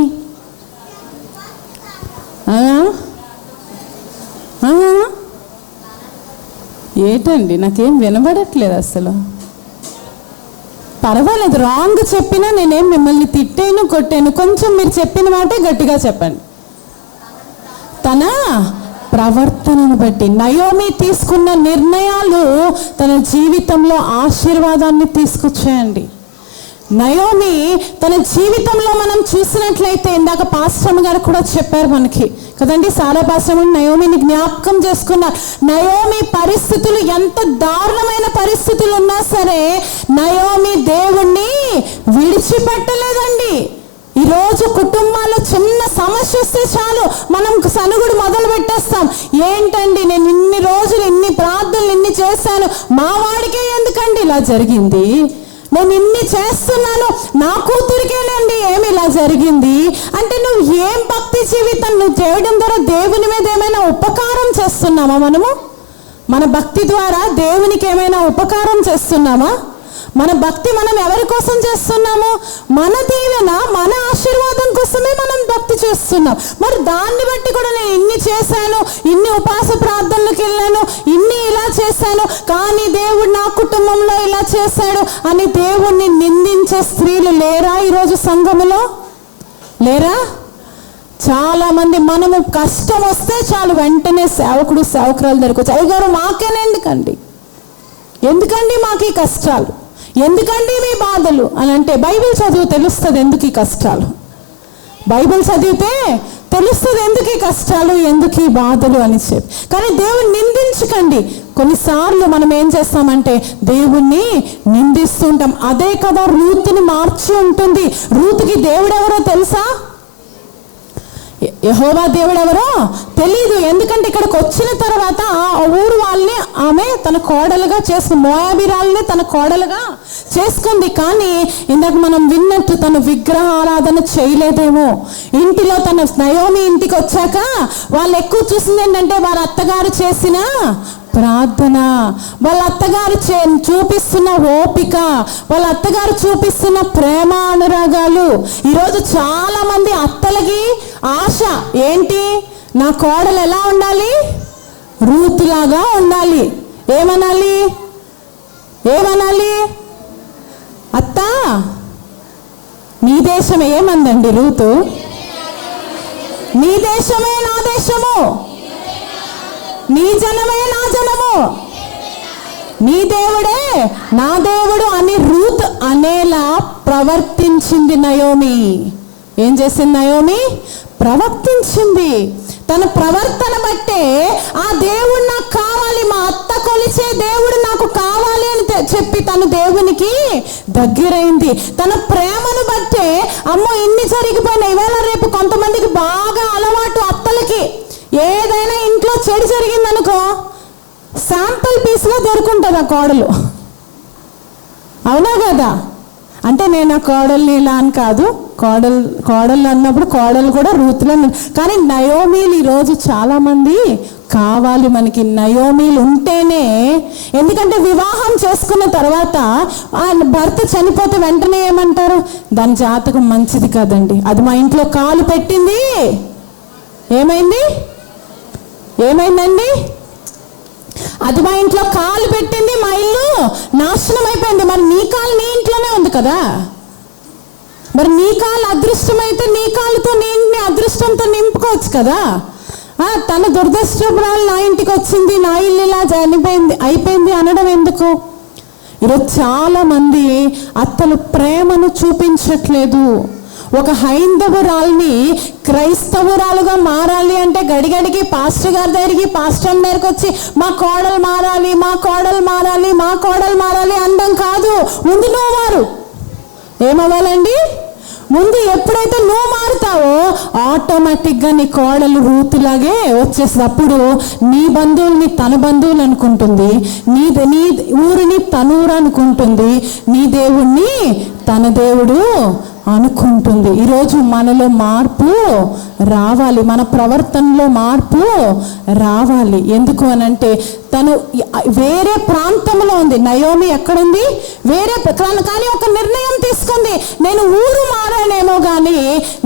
ఏంటండి నాకేం వినబడట్లేదు అసలు. పర్వాలేదు, రాంగ్ చెప్పినా నేనేం మిమ్మల్ని తిట్టాను కొట్టాను, కొంచెం మీరు చెప్పిన మాటే గట్టిగా చెప్పండి. తన ప్రవర్తనను బట్టి నయోమి తీసుకున్న నిర్ణయాలు తన జీవితంలో ఆశీర్వాదాన్ని తీసుకొచ్చాయండి. నయోమి తన జీవితంలో మనం చూసినట్లయితే, ఇందాక పాస్టర్ గారు కూడా చెప్పారు మనకి కదండి, సారా పాస్టర్ నయోమిని జ్ఞాపకం చేసుకున్నారు. నయోమి పరిస్థితులు ఎంత దారుణమైన పరిస్థితులు ఉన్నా సరే నయోమి దేవుణ్ణి విడిచిపెట్టలేదండి. ఈరోజు కుటుంబాల్లో చిన్న సమస్య వస్తే చాలు మనం సనుగుడు మొదలు పెట్టేస్తాం. ఏంటండి నేను ఇన్ని రోజులు ఇన్ని ప్రార్థనలు ఇన్ని చేశాను, మా వాడికే ఎందుకండి ఇలా జరిగింది, నేను ఇన్ని చేస్తున్నాను నా కూతురికేనండి ఏమి ఇలా జరిగింది అంటే, నువ్వు ఏం భక్తి జీవితం నువ్వు చేయడం ద్వారా దేవుని మీద ఏమైనా ఉపకారం చేస్తున్నామా? మన భక్తి ద్వారా దేవునికి ఏమైనా ఉపకారం చేస్తున్నామా? మన భక్తి మనం ఎవరి కోసం చేస్తున్నాము? మన దీవెన, మన ఆశీర్వాదం కోసమే మనం భక్తి చేస్తున్నాం. మరి దాన్ని బట్టి కూడా నేను ఇన్ని చేశాను, ఇన్ని ఉపవాస ప్రార్థనలకు వెళ్ళాను, ఇన్ని ఇలా చేశాను, కానీ దేవుడు నా కుటుంబంలో ఇలా చేశాడు అని దేవుణ్ణి నిందించే స్త్రీలు లేరా ఈరోజు సంఘములో? లేరా? చాలా మంది మనము కష్టం వస్తే చాలు వెంటనే సేవకుడు సేవకురాలు దగ్గరకు వచ్చి, అయ్యగారు మాకేనెందుకండి, ఎందుకండి మాకు ఈ కష్టాలు, ఎందుకండి మీ బాధలు అని అంటే, బైబిల్ చదువు తెలుస్తుంది ఎందుకు ఈ కష్టాలు, బైబిల్ చదివితే తెలుస్తుంది ఎందుకు ఈ కష్టాలు, ఎందుకు ఈ బాధలు అని చెప్పి. కానీ దేవుణ్ణి నిందించకండి. కొన్నిసార్లు మనం ఏం చేస్తామంటే దేవుణ్ణి నిందిస్తుంటాం. అదే కదా రూతుని మార్చి ఉంటుంది. రూతుకి దేవుడు ఎవరో తెలుసా? యెహోవా దేవుడు ఎవరో తెలీదు. ఎందుకంటే ఇక్కడికి వచ్చిన తర్వాత ఆ ఊరు వాళ్ళని ఆమె తన కోడలుగా చేసుకుంది, మోయాబీరాల్ని తన కోడలుగా చేసుకుంది. కానీ ఇందాక మనం విన్నట్టు తను విగ్రహ ఆరాధన చేయలేదేమో. ఇంటిలో తన నయోమి ఇంటికి వచ్చాక వాళ్ళు ఎక్కువ చూసింది ఏంటంటే వాళ్ళ అత్తగారు చేసిన ప్రార్థన, వాళ్ళ అత్తగారు చూపిస్తున్న ఓపిక, వాళ్ళ అత్తగారు చూపిస్తున్న ప్రేమ అనురాగాలు. ఈరోజు చాలా మంది అత్తలకి ఆశ ఏంటి, నా కోడలు ఎలా ఉండాలి, రూతులాగా ఉండాలి. ఏమనాలి, అత్త నీ దేశం ఏమందండి రూతు, నీ దేశమే నా దేశము, నీ జనమే నా జనము, నీ దేవుడే నా దేవుడు అని రూత్ అనేలా ప్రవర్తించింది నయోమి. ఏం చేసింది నయోమి? ప్రవర్తించింది. తన ప్రవర్తన బట్టే ఆ దేవుడు నాకు కావాలి, మా అత్త కొలిచే దేవుడు నాకు కావాలి అని చెప్పి తను దేవునికి దగ్గరైంది. తన ప్రేమను బట్టే అమ్మో ఇన్ని జరిగిపోయినాయి. ఇవాళ రేపు కొంతమందికి బాగా అలవాటు, అత్తలకి ఏదైనా ఇంట్లో చెడు జరిగిందనుకో శాంపుల్ పీస్లో దొరుకుంటుంది ఆ కోడలు. అవునా కదా? అంటే నేను ఆ కోడల్ని ఇలా అని కాదు, కోడలు అన్నప్పుడు కోడలు కూడా రూతులో. కానీ నయోమీలు ఈరోజు చాలామంది కావాలి మనకి. నయోమీలు ఉంటేనే, ఎందుకంటే వివాహం చేసుకున్న తర్వాత ఆ భర్త చనిపోతే వెంటనే ఏమంటారు, దాని జాతకం మంచిది కదండి, అది మా ఇంట్లో కాలు పెట్టింది, ఏమైందండి, అది మా ఇంట్లో కాలు పెట్టింది, మా ఇల్లు నాశనం అయిపోయింది. మరి నీ కాలు నీ ఇంట్లోనే ఉంది కదా, మరి నీ కాలు అదృష్టమైతే నీ కాలుతో నేను అదృష్టంతో నింపుకోవచ్చు కదా. తన దురదృష్టపురాలు నా ఇంటికి వచ్చింది, నా ఇల్లు ఇలా అయిపోయింది అనడం ఎందుకు? ఈరోజు చాలా మంది అత్తలు ప్రేమను చూపించట్లేదు. ఒక హైందవురాల్ని క్రైస్తవురాలుగా మారాలి అంటే గడిగడికి పాస్టర్ గారి దగ్గరికి, పాస్టర్ దగ్గరికి వచ్చి మా కోడలు మారాలి, మా కోడలు మారాలి, మా కోడలు మారాలి అనడం కాదు. ముందు నువ్వు మారు. ఏమవ్వాలండి? ముందు ఎప్పుడైతే నువ్వు మారుతావో ఆటోమేటిక్గా నీ కోడలు రూతులాగే వచ్చేస్తుంది. అప్పుడు నీ బంధువుల్ని తన బంధువులు అనుకుంటుంది, నీ ఊరిని తనూరు అనుకుంటుంది, నీ దేవుణ్ణి తన దేవుడు అనుకుంటుంది. ఈరోజు మనలో మార్పు రావాలి, మన ప్రవర్తనలో మార్పు రావాలి. ఎందుకు అనంటే తను వేరే ప్రాంతంలో ఉంది. నయోమి ఎక్కడుంది? వేరే. కానీ ఒక నిర్ణయం తీసుకుంది, నేను ఊరు మారానేమో కానీ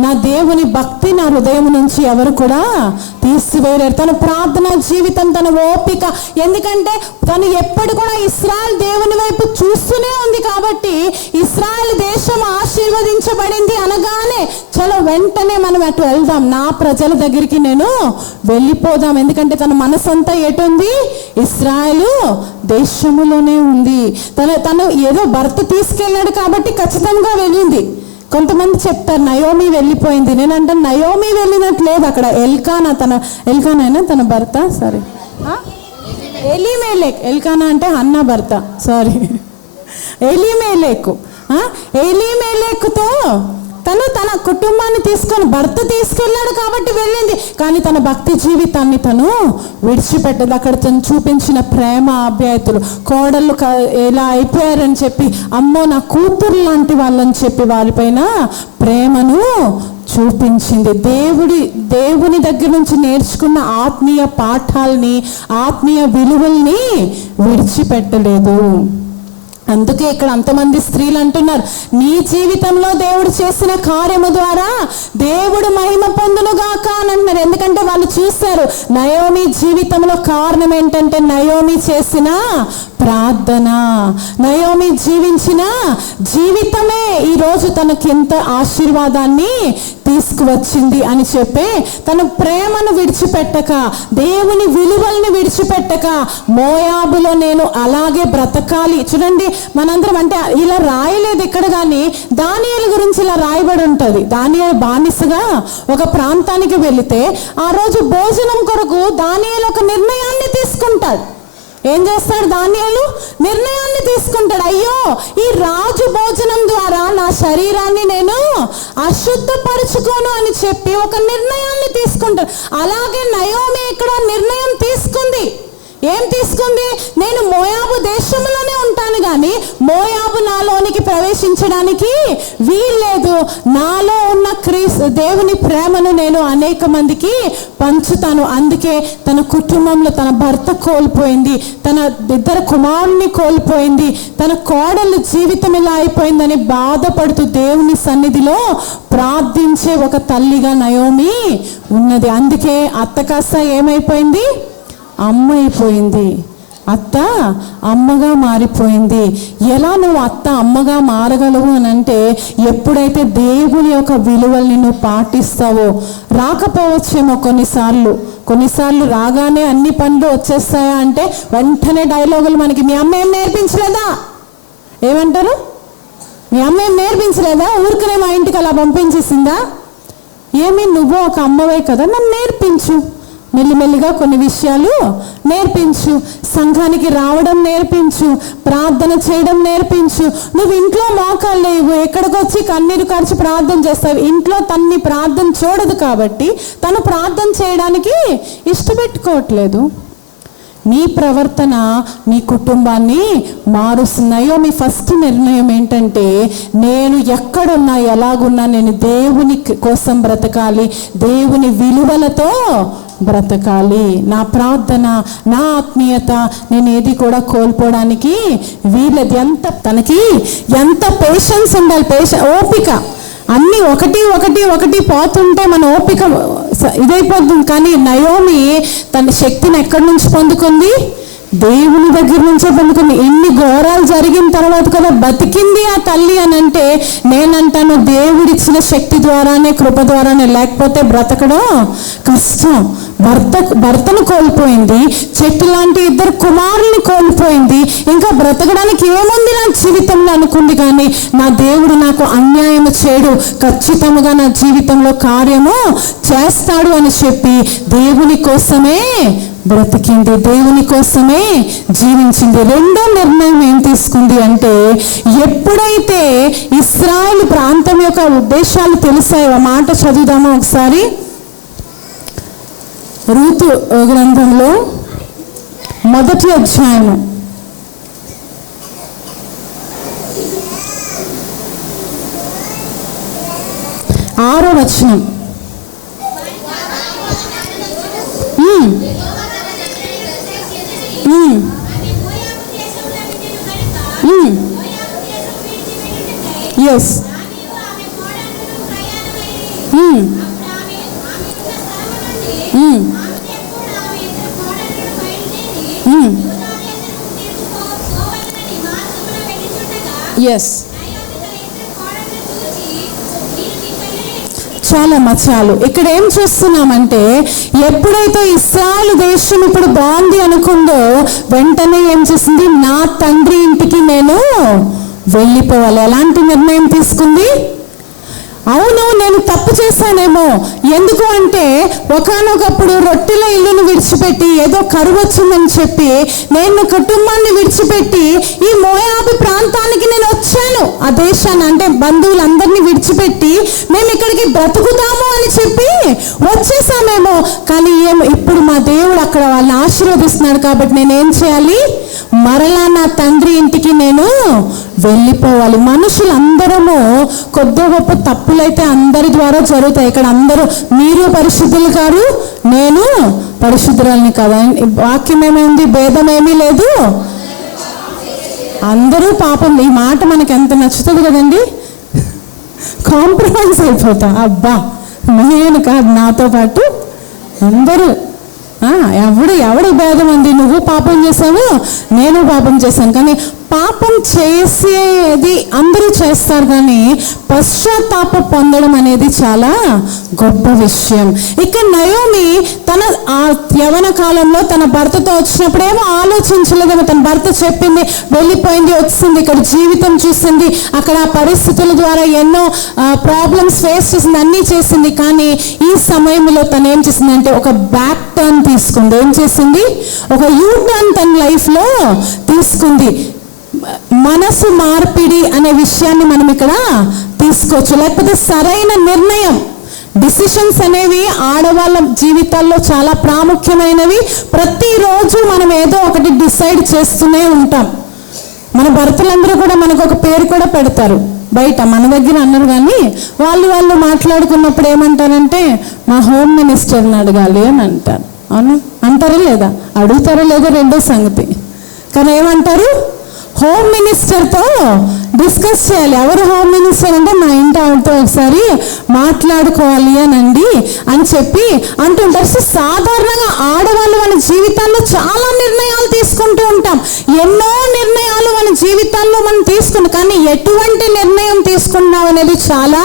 నా దేవుని భక్తి నా హృదయం నుంచి ఎవరు కూడా తీసివేయలేరు. తన ప్రార్థన జీవితం, తన ఓపిక, ఎందుకంటే తను ఎప్పుడు కూడా ఇశ్రాయేల్ దేవుని వైపు చూస్తూనే ఉంది కాబట్టి ఇశ్రాయేల్ దేశం ఆశీర్వదించబడింది అనగానే చలో వెంటనే మనం అటు వెళ్దాం, నా ప్రజల దగ్గరికి నేను వెళ్ళిపోదాం. ఎందుకంటే తన మనసంతా ఎటుంది? ఇశ్రాయేలు దేశములోనే ఉంది. తను ఏదో భర్త తీసుకెళ్ళాడు కాబట్టి ఖచ్చితంగా వెళ్ళింది. కొంతమంది చెప్తారు నయోమి వెళ్ళిపోయింది. నేను అంటే నయోమి వెళ్ళినట్టు లేదు, అక్కడ ఎల్కానా తన భర్త, సారీ ఎలీమెలెక్. ఎల్కానా అంటే అన్న భర్త, సారీ ఎలీమెలెకుతో తను తన కుటుంబాన్ని తీసుకొని భర్త తీసుకెళ్ళాడు కాబట్టి వెళ్ళింది. కానీ తన భక్తి జీవితాన్ని తను విడిచిపెట్టదు. అక్కడ తను చూపించిన ప్రేమ ఆప్యాయతలు, కోడళ్ళు ఎలా అయిపోయారని చెప్పి అమ్మో నా కూతురు లాంటి వాళ్ళని చెప్పి వాళ్ళపైన ప్రేమను చూపించింది. దేవుని దగ్గర నుంచి నేర్చుకున్న ఆత్మీయ పాఠాలని, ఆత్మీయ విలువల్ని విడిచిపెట్టలేదు. అందుకే ఇక్కడ అంతమంది స్త్రీలు అంటున్నారు, నీ జీవితంలో దేవుడు చేసిన కార్యము ద్వారా దేవుడు మహిమ పొందునుగాక అని అంటున్నారు. ఎందుకంటే వాళ్ళు చూశారు నయోమి జీవితంలో కారణం ఏంటంటే నయోమి చేసిన ప్రార్థన, నయోమి జీవించిన జీవితమే ఈరోజు తనకి ఎంత ఆశీర్వాదాన్ని తీసుకువచ్చింది అని చెప్పి తన ప్రేమను విడిచిపెట్టక, దేవుని విలువల్ని విడిచిపెట్టక మోయాబులో నేను అలాగే బ్రతకాలి. చూడండి మనందరం అంటే ఇలా రాయలేదు ఇక్కడ, కానీ దానియేలు గురించి ఇలా రాయబడి ఉంటుంది. దానియేలు బానిసగా ఒక ప్రాంతానికి వెళితే ఆ రోజు భోజనం కొరకు దానియేలు ఒక నిర్ణయాన్ని తీసుకుంటాడు. ఏం చేస్తాడు? దానియేలు నిర్ణయాన్ని తీసుకుంటాడు. అయ్యో ఈ రాజు భోజనం ద్వారా నా శరీరాన్ని నేను అశుద్ధపరుచుకోను అని చెప్పి ఒక నిర్ణయాన్ని తీసుకుంటాడు. అలాగే నయోమి ఇక్కడ నిర్ణయం తీసుకుంది. ఏం తీసుకుంది? నేను మోయాబు దేశంలోనే ఉంటాను కానీ మోయాబు నాలోనికి ప్రవేశించడానికి వీల్లేదు. నాలో ఉన్న దేవుని ప్రేమను నేను అనేక మందికి పంచుతాను. అందుకే తన కుటుంబంలో తన భర్త కోల్పోయింది, తన 2 కుమారుని కోల్పోయింది, తన కోడలు జీవితం ఇలా అయిపోయిందని బాధపడుతూ దేవుని సన్నిధిలో ప్రార్థించే ఒక తల్లిగా నయోమి ఉన్నది. అందుకే అత్త కాస్త ఏమైపోయింది? అమ్మ అయిపోయింది. అత్త అమ్మగా మారిపోయింది. ఎలా నువ్వు అత్త అమ్మగా మారగలవు అని అంటే ఎప్పుడైతే దేవుని యొక్క విలువల్ని నువ్వు పాటిస్తావో. రాకపోవచ్చేమో కొన్నిసార్లు రాగానే అన్ని పనులు వచ్చేస్తాయా అంటే వెంటనే డైలాగులు మనకి, మీ అమ్మ ఏం నేర్పించలేదా? ఏమంటారు? మీ అమ్మ ఏం నేర్పించలేదా? ఊరికనే మా ఇంటికి అలా పంపించేసిందా? ఏమి నువ్వు ఒక అమ్మవే కదా, నన్ను నేర్పించు. మెల్లిమెల్లిగా కొన్ని విషయాలు నేర్పించు. సంఘానికి రావడం నేర్పించు, ప్రార్థన చేయడం నేర్పించు. నువ్వు ఇంట్లో మోకాలు లేవు, ఎక్కడికి వచ్చి కన్నీరు కార్చి ప్రార్థన చేస్తావు. ఇంట్లో తన్ని ప్రార్థన చూడదు కాబట్టి తను ప్రార్థన చేయడానికి ఇష్టపెట్టుకోవట్లేదు. నీ ప్రవర్తన నీ కుటుంబాన్ని మారుస్తున్నాయో. మీ ఫస్ట్ నిర్ణయం ఏంటంటే, నేను ఎక్కడున్నా ఎలాగున్నా నేను దేవుని కోసం బ్రతకాలి, దేవుని విలువలతో బ్రతకాలి. నా ప్రార్థన, నా ఆత్మీయత నేను ఏది కూడా కోల్పోవడానికి వీలది. తనకి ఎంత పేషెన్స్ ఉండాలి, ఓపిక. అన్నీ ఒకటి పోతుంటే మన ఓపిక ఇదైపోతుంది. కానీ నయోమి తన శక్తిని ఎక్కడి నుంచి పొందుకుంది? దేవుని దగ్గర నుంచే పొందుకుంది. ఇన్ని ఘోరాలు జరిగిన తర్వాత కదా బతికింది ఆ తల్లి అని అంటే, నేనంటాను దేవుడిచ్చిన శక్తి ద్వారానే, కృప ద్వారానే, లేకపోతే బ్రతకడం కష్టం. భర్తను కోల్పోయింది, చెట్టు లాంటి 2 కుమారుల్ని కోల్పోయింది. ఇంకా బ్రతకడానికి ఏముంది నా జీవితంలో అనుకుంది. కానీ నా దేవుడు నాకు అన్యాయం చేయడు, ఖచ్చితంగా నా జీవితంలో కార్యము చేస్తాడు అని చెప్పి దేవుని కోసమే బ్రతికింది, దేవుని కోసమే జీవించింది. రెండో నిర్ణయం ఏం తీసుకుంది అంటే, ఎప్పుడైతే ఇశ్రాయేలు ప్రాంతం యొక్క ఉద్దేశాలు తెలిసాయో, ఆ మాట చదువుదామా ఒకసారి. రూతు గ్రంథంలో 1వ అధ్యాయం 6వ వచనం. Yes, yes. చాలు. ఇక్కడ ఏం చూస్తున్నామంటే, ఎప్పుడైతే ఇశ్రాయేలు దేశం ఇప్పుడు బాగుంది అనుకుందో, వెంటనే ఏం చేసింది? నా తండ్రి ఇంటికి నేను వెళ్ళిపోవాలి. ఎలాంటి నిర్ణయం తీసుకుంది? అవును, నేను తప్పు చేశానేమో. ఎందుకు అంటే, ఒకానొకప్పుడు రొట్టెల ఇల్లును విడిచిపెట్టి, ఏదో కరువు వచ్చిందని చెప్పి నేను కుటుంబాన్ని విడిచిపెట్టి ఈ మోయాబు ప్రాంతానికి నేను వచ్చాను. ఆ దేశాన్ని అంటే బంధువులందరినీ విడిచిపెట్టి మేము ఇక్కడికి బ్రతుకుతాము అని చెప్పి వచ్చేసామేమో. కానీ ఇప్పుడు మా దేవుడు అక్కడ వాళ్ళని ఆశీర్వదిస్తున్నాడు కాబట్టి నేనేం చేయాలి? మరలా నా తండ్రి ఇంటికి నేను వెళ్ళిపోవాలి. మనుషులందరము కొద్ది గొప్ప తప్పులైతే అందరి ద్వారా జరుగుతాయి. ఇక్కడ అందరూ మీరు పరిశుద్ధులు కాదు, నేను పరిశుద్ధురాలిని కాదు. వాక్యం ఏమైంది? భేదం ఏమీ లేదు, అందరూ పాపం. ఈ మాట మనకి ఎంత నచ్చుతుంది కదండి. కాంప్రమైజ్ అయిపోతా. అబ్బా, నేను కాదు, నాతో పాటు అందరూ. ఎవడు భేదం ఉంది? నువ్వు పాపం చేసావు, నేను పాపం చేశాను. కానీ పాపం చేసేది అందరూ చేస్తారు, కానీ పశ్చాత్తాప పొందడం అనేది చాలా గొప్ప విషయం. ఇక నయోమి తన యవన కాలంలో తన భర్తతో వచ్చినప్పుడు ఏమో ఆలోచించలేదేమో. తన భర్త చెప్పింది, వెళ్ళిపోయింది, వచ్చింది, ఇక్కడ జీవితం చూసింది, అక్కడ పరిస్థితుల ద్వారా ఎన్నో ప్రాబ్లమ్స్ ఫేస్ చేసింది, అన్నీ చేసింది. కానీ ఈ సమయంలో తను ఏం చేసిందంటే ఒక బ్యాక్ టర్న్ తీసుకుంది. ఏం చేసింది? ఒక యూ టర్న్ తన లైఫ్లో తీసుకుంది. మనసు మార్పిడి అనే విషయాన్ని మనం ఇక్కడ తీసుకోవచ్చు. లేకపోతే సరైన నిర్ణయం, డిసిషన్స్ అనేవి ఆడవాళ్ళ జీవితాల్లో చాలా ప్రాముఖ్యమైనవి. ప్రతిరోజు మనం ఏదో ఒకటి డిసైడ్ చేస్తూనే ఉంటాం. మన భర్తలందరూ కూడా మనకు ఒక పేరు కూడా పెడతారు బయట, మన దగ్గర అన్నారు. కానీ వాళ్ళు మాట్లాడుకున్నప్పుడు ఏమంటారంటే, మా హోమ్ మినిస్టర్ని అడగాలి అని అంటారు. అవును అంటారా లేదా? అడుగుతారా లేదా రెండో సంగతి. కానీ ఏమంటారు? హోమ్ మినిస్టర్తో డిస్కస్ చేయాలి. ఎవరు హోమ్ మినిస్టర్ అంటే, మా ఇంటి ఆవిడతో ఒకసారి మాట్లాడుకోవాలి అనండి అని చెప్పి అంటుంటారు. సో సాధారణంగా ఆడవాళ్ళు మన జీవితాల్లో చాలా నిర్ణయాలు తీసుకుంటూ ఉంటాం. ఎన్నో నిర్ణయాలు మన జీవితాల్లో మనం తీసుకుంటాం. కానీ ఎటువంటి నిర్ణయం తీసుకున్నాం అనేది చాలా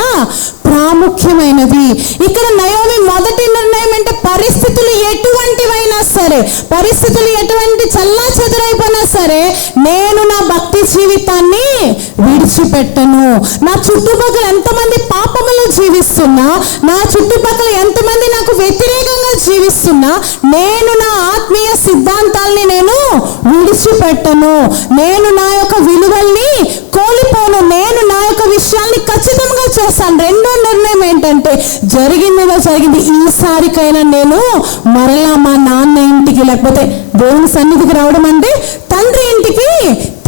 ప్రాముఖ్యమైనది. ఇక్కడ నయోమి మొదటి నిర్ణయం అంటే, పరిస్థితులు ఎటువంటివైనా సరే, పరిస్థితులు ఎటువంటి చల్లా చెదురైపోయినా సరే, నేను నా భక్తి జీవితాన్ని విడిచిపెట్టను. నా చుట్టుపక్కల ఎంతమంది పాపములో జీవిస్తున్నా, నా చుట్టుపక్కల ఎంతమంది నాకు వ్యతిరేకంగా జీవిస్తున్నా, నేను నా ఆత్మీయ సిద్ధాంతాల్ని నేను విడిచిపెట్టను. నేను నా యొక్క విలువల్ని కోల్పోను. నేను నా యొక్క విషయాల్ని ఖచ్చితంగా చేస్తాను. రెండో నిర్ణయం ఏంటంటే, జరిగిందేదో జరిగింది, ఈసారికైనా నేను మరలా మా నాన్న ఇంటికి, లేకపోతే దేవుని సన్నిధికి రావడం అంటే తండ్రి ఇంటికి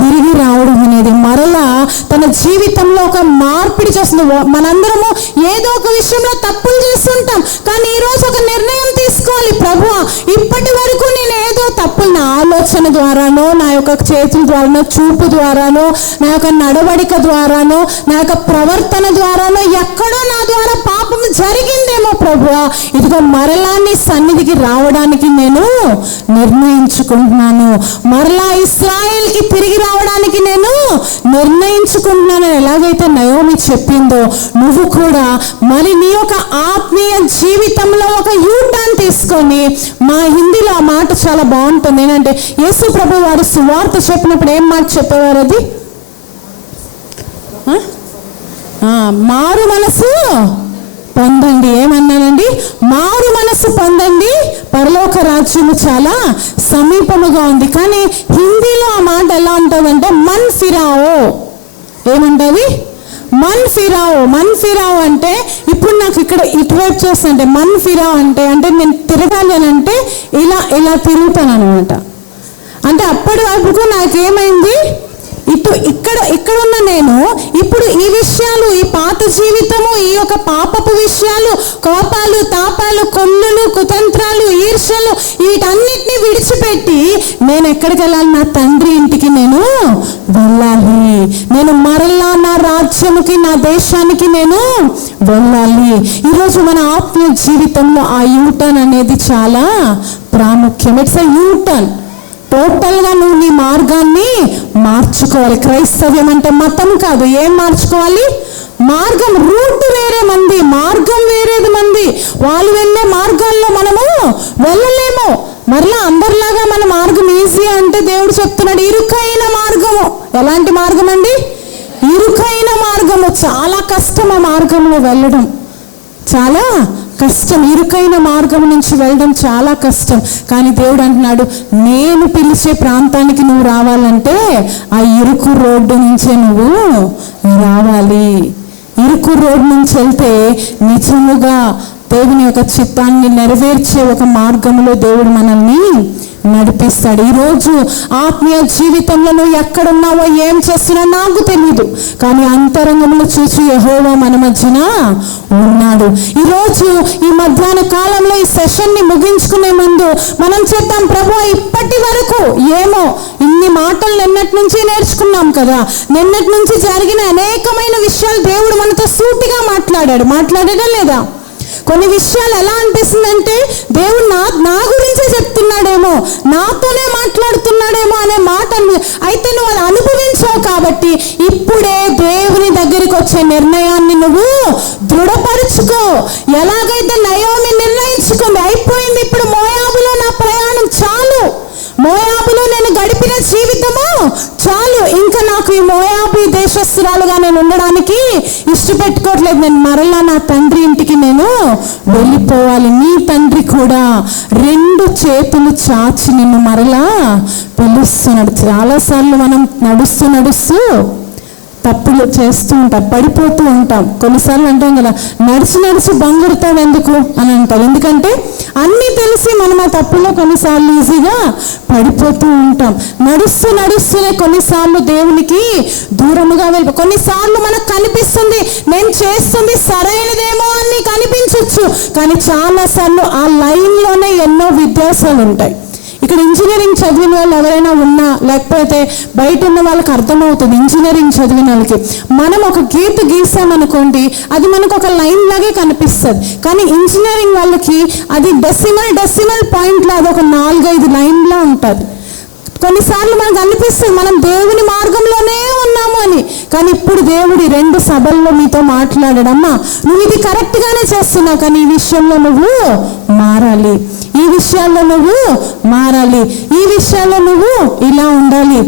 తిరిగి రావడం అనేది, మరలా తన జీవితంలో ఒక మార్పిడి చేస్తుంది. మనందరము ఏదో ఒక విషయంలో తప్పులు చేస్తుంటాం, కానీ ఈరోజు ఒక నిర్ణయం తీసుకోవాలి. ప్రభువా, ఇప్పటి వరకు నేను ఏదో తప్పులు నా ఆలోచన ద్వారానో, నా యొక్క చేతుల ద్వారానో, చూపు ద్వారానో, నా యొక్క నడవడిక ద్వారానో, నా యొక్క ప్రవర్తన ద్వారానో ఎక్కడో నా ద్వారా పాపం జరిగిందేమో ప్రభువా, ఇదిగో మరలా నీ సన్నిధికి రావడానికి నేను నిర్ణయించుకుంటున్నాను. మరలా ఇశ్రాయేల్కి తిరిగి రావడానికి నేను నిర్ణయించుకుంటున్నాను. ఎలాగైతే నయోమి చెప్పిందో, నువ్వు కూడా మరి నీ యొక్క ఆత్మీయ జీవితంలో ఒక యూటర్న్ తీసుకొని, మా హిందీలో ఆ మాట చాలా బాగుంటుంది. ఏంటంటే, యేసు ప్రభు వారు సువార్త చెప్పినప్పుడు ఏం మాట చెప్పేవారు? అది మారు మనసు పొందండి. ఏమన్నానండి? మారు మనసు పొందండి, పరలోక రాజ్యము చాలా సమీపముగా ఉంది. కానీ హిందీలో ఆ మాట ఎలా ఉంటుందంటే, మన్ ఫిరావో. ఏమంటుంది? మన్ ఫిరావో. మన్ ఫిరావో అంటే, ఇప్పుడు నాకు ఇక్కడ ఇటువైపు చేస్తుంటే మన్ ఫిరావ్ అంటే నేను తిరగాలి అని అంటే ఇలా ఇలా తిరుగుతాను అనమాట. అంటే అప్పటి వరకు నాకేమైంది, ఇక్కడ ఉన్న నేను ఇప్పుడు ఈ విషయాలు, ఈ పాత జీవితము, ఈ యొక్క పాపపు విషయాలు, కోపాలు, తాపాలు, కొల్లులు, కుతంత్రాలు, ఈర్ష్యలు, వీటన్నిటిని విడిచిపెట్టి నేను ఎక్కడికి వెళ్ళాలి? నా తండ్రి ఇంటికి నేను వెళ్ళాలి. నేను మరలా నా రాజ్యముకి, నా దేశానికి నేను వెళ్ళాలి. ఈరోజు మన ఆత్మీయ జీవితంలో ఆ యూటర్న్ అనేది చాలా ప్రాముఖ్యం. It's a U turn. టోటల్గా నువ్వు నీ మార్గాన్ని మార్చుకోవాలి. క్రైస్తవ్యం అంటే మతం కాదు. ఏం మార్చుకోవాలి? మార్గం. రూట్ వేరే మంది, మార్గం వేరేది మంది. వాళ్ళు వెళ్ళే మార్గాల్లో మనము వెళ్ళలేము. మరలా అందరిలాగా మన మార్గం ఈజీ అంటే దేవుడు చెప్తున్నాడు, ఇరుకైన మార్గము. ఎలాంటి మార్గం అండి? ఇరుకైన మార్గము. చాలా కష్టం ఆ మార్గంలో వెళ్ళడం, చాలా కష్టం. ఇరుకైన మార్గం నుంచి వెళ్ళడం చాలా కష్టం. కానీ దేవుడు అంటున్నాడు, నేను పిలిచే ప్రాంతానికి నువ్వు రావాలంటే ఆ ఇరుకు రోడ్డు నుంచే నువ్వు రావాలి. ఇరుకు రోడ్డు నుంచి వెళ్తే నిజముగా దేవుని యొక్క చిత్తాన్ని నెరవేర్చే ఒక మార్గంలో దేవుడు మనల్ని నడిపిస్తాడు. ఈరోజు ఆత్మీయ జీవితంలో నువ్వు ఎక్కడున్నావో, ఏం చేస్తున్నా నాకు తెలియదు, కానీ అంతరంగంలో చూసి యెహోవా మన మధ్యన ఉన్నాడు. ఈరోజు ఈ మధ్యాహ్న కాలంలో ఈ సెషన్ని ముగించుకునే ముందు మనం చెప్తాం, ప్రభువా, ఇప్పటి వరకు ఏమో ఇన్ని మాటలు నిన్నటి నుంచి నేర్చుకున్నాం కదా, నిన్నటి నుంచి జరిగిన అనేకమైన విషయాలు దేవుడు మనతో సూటిగా మాట్లాడాడా లేదా? కొన్ని విషయాలు ఎలా అనిపిస్తుందంటే, దేవుడు నా గురించే చెప్తున్నాడేమో, నాతోనే మాట్లాడుతున్నాడేమో అనే మాట. అయితే నువ్వు అది అనుభవించావు కాబట్టి ఇప్పుడే దేవుని దగ్గరికి వచ్చే నిర్ణయాన్ని నువ్వు దృఢపరుచుకో. ఎలాగైతే నయోమి నిర్ణయించుకుంది, అయిపోయింది, ఇప్పుడు మోయాబులో నా ప్రయాణం చాలు, మోయాబులో నేను గడిపిన జీవితము చాలు, ఇంకా నాకు ఈ మోయాబీ దేశస్తురాలుగా నేను ఉండడానికి ఇష్టపెట్టుకోవట్లేదు, నేను మరలా నా తండ్రి ఇంటికి నేను వెళ్ళిపోవాలి. నీ తండ్రి కూడా రెండు చేతులు చాచి నిన్ను మరలా పిలుస్తున్నాడు. చాలాసార్లు మనం నడుస్తూ తప్పులు చేస్తూ ఉంటాం, పడిపోతూ ఉంటాం. కొన్నిసార్లు అంటాం కదా, నడిచి బంగురుతాడు ఎందుకు అని అంటారు. ఎందుకంటే అన్నీ తెలిసి మనం ఆ తప్పుల్లో కొన్నిసార్లు ఈజీగా పడిపోతూ ఉంటాం. నడుస్తూనే కొన్నిసార్లు దేవునికి దూరముగా వెళ్ళి, కొన్నిసార్లు మనకు కనిపిస్తుంది నేను చేస్తుంది సరైనదేమో అని కనిపించవచ్చు, కానీ చాలాసార్లు ఆ లైన్లోనే ఎన్నో వ్యత్యాసాలు ఉంటాయి. ఇక్కడ ఇంజనీరింగ్ చదివిన వాళ్ళు ఎవరైనా ఉన్నా, లేకపోతే బయట ఉన్న వాళ్ళకి అర్థమవుతుంది. ఇంజనీరింగ్ చదివిన వాళ్ళకి మనం ఒక గీత గీసామనుకోండి, అది మనకు ఒక లైన్ లాగే కనిపిస్తుంది. కానీ ఇంజనీరింగ్ వాళ్ళకి అది డెసిమల్ పాయింట్లో అది ఒక 4-5 లైన్లా ఉంటుంది. కొన్నిసార్లు మనకు అనిపిస్తుంది మనం దేవుని మార్గంలోనే ఉన్నాము అని, కానీ ఇప్పుడు దేవుడి 2 సభల్లో మీతో మాట్లాడాడమ్మా, నువ్వు ఇది కరెక్ట్గానే చేస్తున్నావు, కానీ ఈ విషయంలో నువ్వు మారాలి, ఈ విషయాల్లో నువ్వు మారాలి, ఈ విషయాల్లో నువ్వు ఇలా ఉండాలి,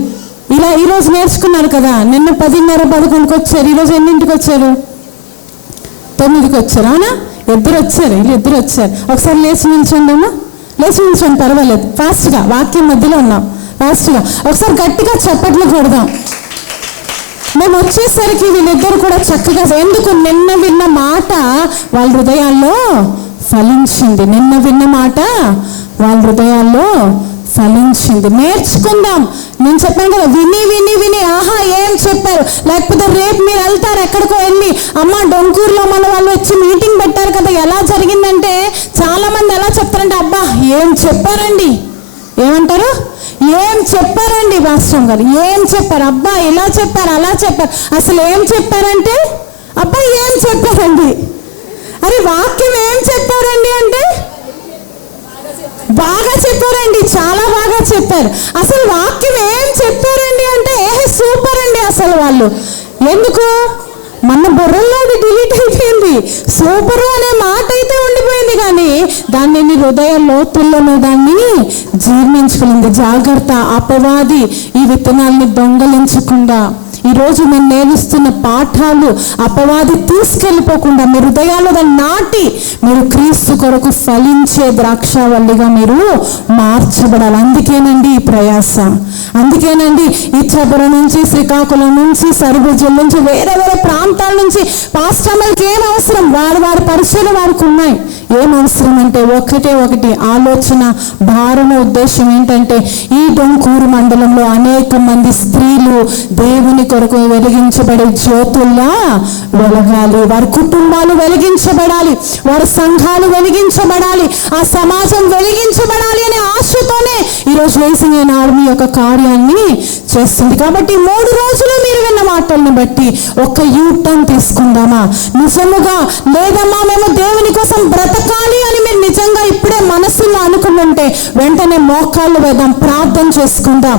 ఇలా ఈరోజు నేర్చుకున్నారు కదా, నిన్న 10:30, 11కి వచ్చారు, ఈరోజు ఎన్నింటికి వచ్చారు? 9కి వచ్చారు. అవునా? ఇద్దరు వచ్చారు, వీళ్ళు ఇద్దరు వచ్చారు. ఒకసారి లేచి నిల్చోండి అమ్మా, లేచి నిల్చోండి, పర్వాలేదు. ఫాస్ట్గా, వాక్యం మధ్యలో ఉన్నాం, ఫాస్ట్గా ఒకసారి గట్టిగా చప్పట్లు కొడదాం. మేము వచ్చేసరికి వీళ్ళిద్దరు కూడా చక్కగా, ఎందుకు? నిన్న విన్న మాట వాళ్ళ హృదయాల్లో ఫలించింది. నిన్న విన్న మాట వాళ్ళ హృదయాల్లో ఫలించింది. నేర్చుకుందాం. నేను చెప్పాను కదా, విని విని విని ఆహా ఏం చెప్పారు. లేకపోతే రేపు మీరు వెళ్తారు ఎక్కడికో వెళ్ళి, అమ్మ డొంకూరులో మన వాళ్ళు వచ్చి మీటింగ్ పెట్టారు కదా, ఎలా జరిగిందంటే చాలా మంది ఎలా చెప్తారంటే, అబ్బా ఏం చెప్పారండి. ఏమంటారు? ఏం చెప్పారండి భాస్కర్ గారు, ఏం చెప్పారు, అబ్బా ఇలా చెప్పారు అలా చెప్పారు. అసలు ఏం చెప్పారంటే, అబ్బా ఏం చెప్పారండి. అరే వాక్యం ఏం చెప్పారండి అంటే, బాగా చెప్పారండి, చాలా బాగా చెప్పారు. అసలు వాక్యం ఏం చెప్పారండి అంటే, సూపర్ అండి. అసలు వాళ్ళు ఎందుకు మన బుర్రలో డిలీట్ అయిపోయింది. సూపరు అనే మాట అయితే ఉండిపోయింది, కానీ దాన్ని నీ హృదయ లోతుల్లోనూ దాన్ని జీర్ణించుకునింది. జాగ్రత్త, అపవాది ఈ విత్తనాల్ని దొంగలించకుండా, ఈరోజు మేము నేర్పిస్తున్న పాఠాలు అపవాది తీసుకెళ్ళిపోకుండా మీ హృదయాల్లో దాన్ని నాటి మీరు క్రీస్తు కొరకు ఫలించే ద్రాక్షావల్లిగా మీరు మార్చబడాలి. అందుకేనండి ఈ ప్రయాస, అందుకేనండి ఇచ్చాపురం నుంచి, శ్రీకాకుళం నుంచి, సరిబుజ్జల నుంచి, వేరే వేరే ప్రాంతాల నుంచి పాస్టర్లకి ఏం అవసరం, వారి పరిచయాలు వారికి ఉన్నాయి. ఏం అవసరం అంటే ఒకటి ఆలోచన, భారణ, ఉద్దేశం ఏంటంటే, ఈ డొంకూరు మండలంలో అనేక మంది స్త్రీలు దేవుని కొరకు వెలిగించబడే జ్యోతుల్లా వెలగాలి, వారి కుటుంబాలు వెలిగించబడాలి, వారి సంఘాలు వెలిగించబడాలి, ఆ సమాజం వెలిగించబడాలి అనే ఆశతోనే ఈరోజు రైజింగ్ అయిన ఆర్మీ యొక్క కార్యాన్ని చేస్తుంది. కాబట్టి 3 రోజులు మీరు విన్న మాటలను బట్టి ఒక యూటర్న్ తీసుకుందామా? నిజముగా లేదమ్మా మేము దేవుని కోసం బ్రతకాలి అని మీరు నిజంగా ఇప్పుడే మనసులో అనుకుంటుంటే వెంటనే మోకాళ్ళు వేద్దాం, ప్రార్థన చేసుకుందాం.